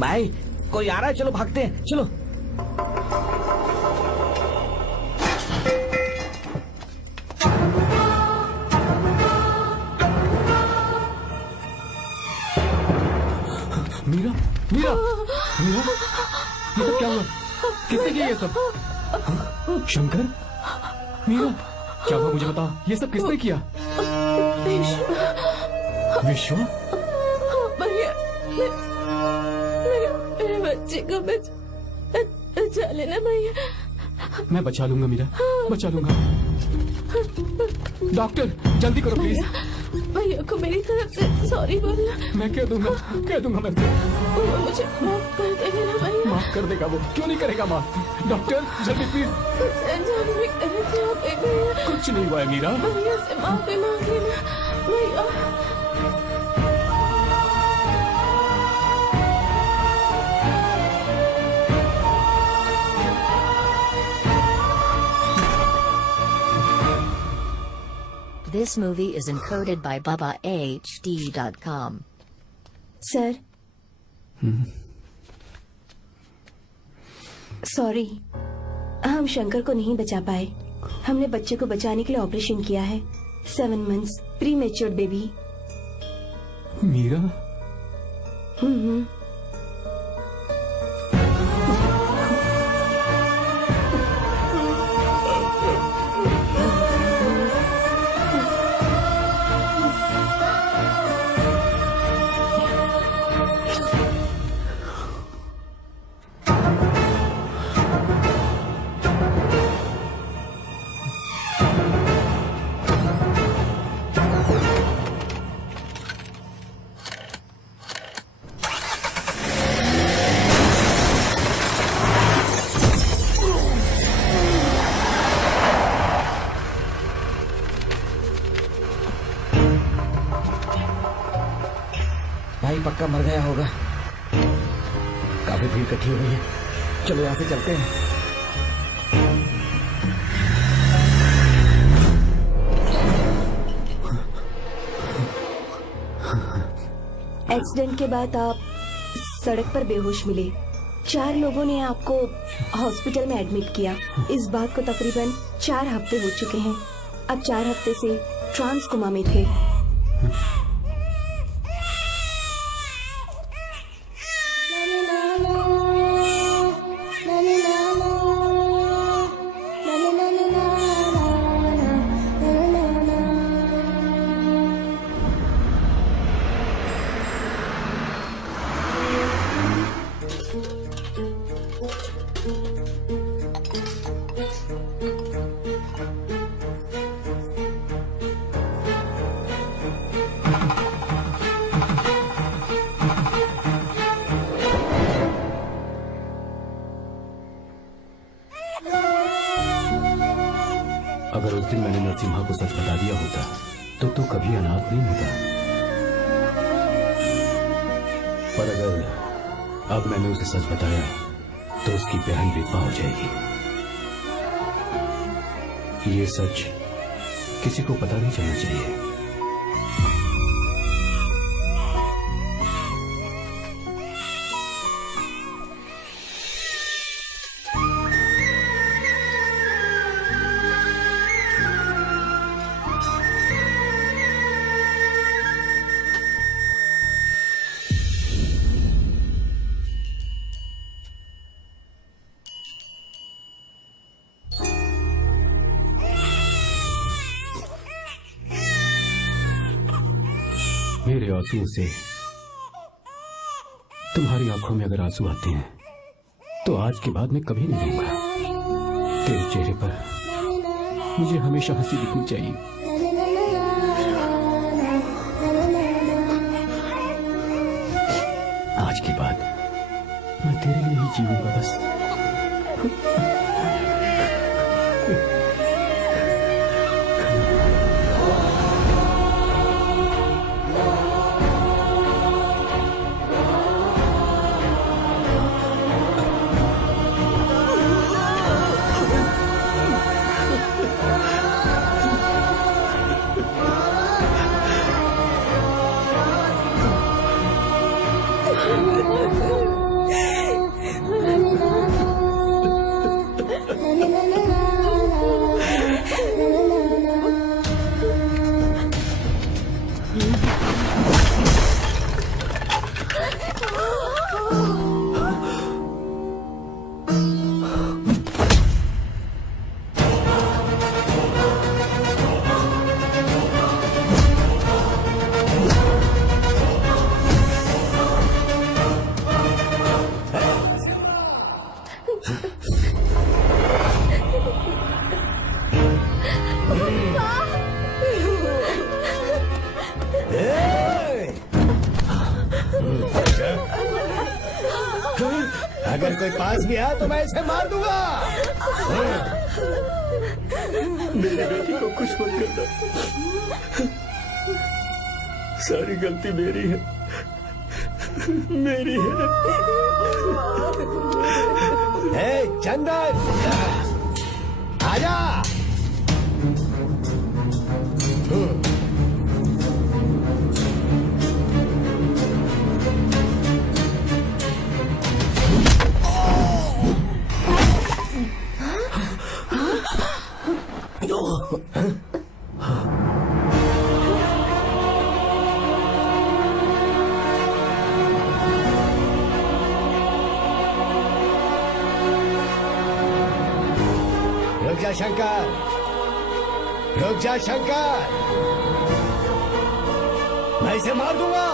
भाई कोई आ रहा है, चलो भागते हैं, चलो। मीरा, मीरा, मीरा, ये सब क्या हुआ? किसने किया ये सब? शंकर, मीरा, क्या हुआ मुझे बता, ये सब किसने किया? विश्व? भैया, मेरे बच्चे को बचा लेना भैया। मैं बचा लूंगा मीरा, बचा लूंगा। डॉक्टर जल्दी करो प्लीज। भैया को मेरी तरफ से सॉरी बोलना। मैं कह दूंगा मैं से। वो मुझे माफ कर देगा ना भैया। माफ कर देगा वो, क्यों नहीं करेगा माफ? डॉक्टर जल्दी प्लीज। कुछ नहीं हुआ है मीरा। भैया से माफी मांग लेना भैया। This movie is encoded by BabaHD.com. Sir, sorry, हम शंकर को नहीं बचा पाए। हमने बच्चे को बचाने के लिए ऑपरेशन किया है। 7 months pre matured baby. Meera? पक्का मर गया होगा। काफी भीड़ इकट्ठी हो गई है, चलो यहाँ से चलते हैं। एक्सीडेंट के बाद आप सड़क पर बेहोश मिले। 4 लोगों ने आपको हॉस्पिटल में एडमिट किया। इस बात को तकरीबन 4 हफ्ते हो चुके हैं। अब 4 हफ्ते से ट्रांस कोमा में थे। अगर उस दिन मैंने नरसिम्हा को सच बता दिया होता तो तू कभी अनाथ नहीं होता। पर अगर अब मैंने उसे सच बताया तो उसकी बहन विधवा हो जाएगी। ये सच किसी को पता नहीं चलना चाहिए। मेरे आंसुओं से तुम्हारी आंखों में अगर आंसू आते हैं तो आज के बाद मैं कभी नहीं दूंगा। तेरे चेहरे पर मुझे हमेशा हंसी दिखनी चाहिए। आज के बाद मैं तेरे लिए ही जीऊंगा बस। अगर कोई पास भी आया तो मैं इसे मार दूंगा। मेरी बेटी को कुछ मत करना, सारी गलती मेरी है, मेरी है। चंदन आजा। रुक जा शंकर, रुक जा शंकर, मैं इसे मार दूंगा।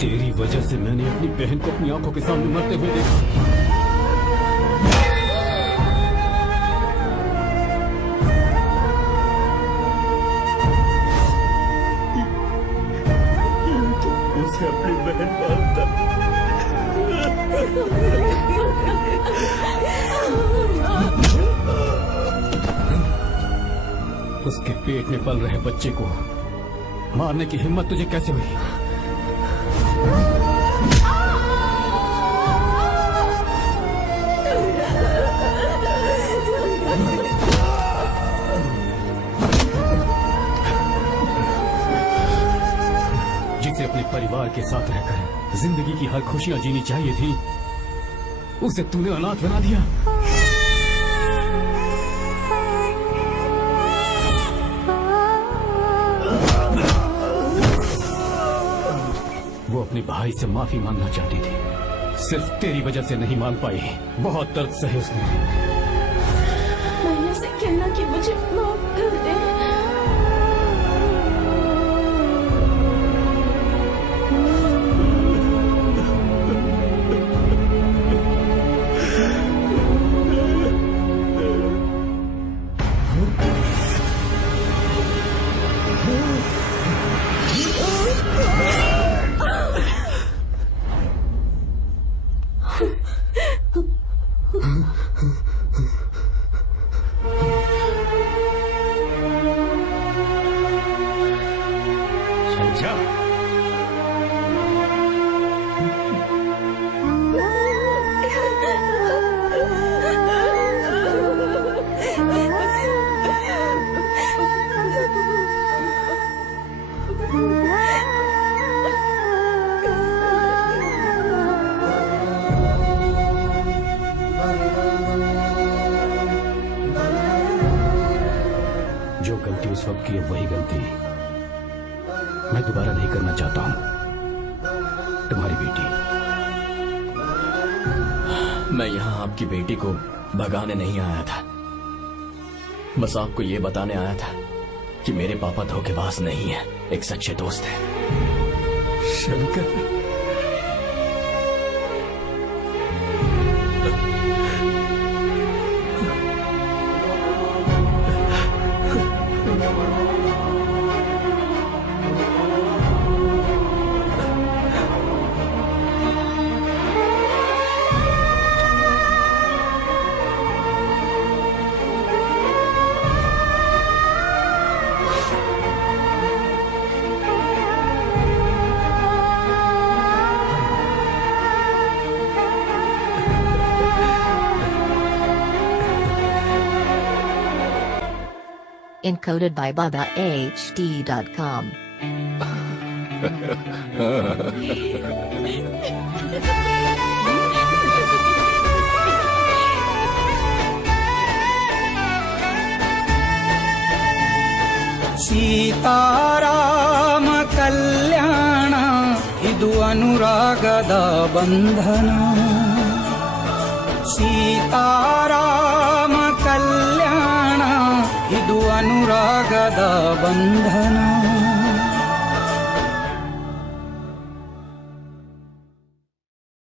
तेरी वजह से मैंने अपनी बहन को अपनी आंखों के सामने मरते हुए देखा। उसे अपनी बहन मानता, उसके पेट में पल रहे बच्चे को मारने की हिम्मत तुझे कैसे हुई? जिसे अपने परिवार के साथ रहकर जिंदगी की हर खुशियां जीनी चाहिए थी, उसे तूने अनाथ बना दिया। वो अपने भाई से माफी मांगना चाहती थी, सिर्फ तेरी वजह से नहीं मान पाई। बहुत दर्द सहे उसने। मैंने से कहना कि मुझे माफ कर दे। जो गलती उस वक्त की है वही गलती मैं दोबारा नहीं करना चाहता हूं। तुम्हारी बेटी। मैं यहाँ आपकी बेटी को भगाने नहीं आया था, बस आपको ये बताने आया था कि मेरे पापा धोखेबाज नहीं है, एक सच्चे दोस्त है। Shankar, Encoded by BabaHD.com. Seetharama ಕಲ್ಯಾಣ ಇದು ಅನುರಾಗದ ಬಂಧನ. ಸೀತಾರಾಮ ಕಲ್ಯಾಣ ಇದು ಅನುರಾಗದ ಬಂಧನ.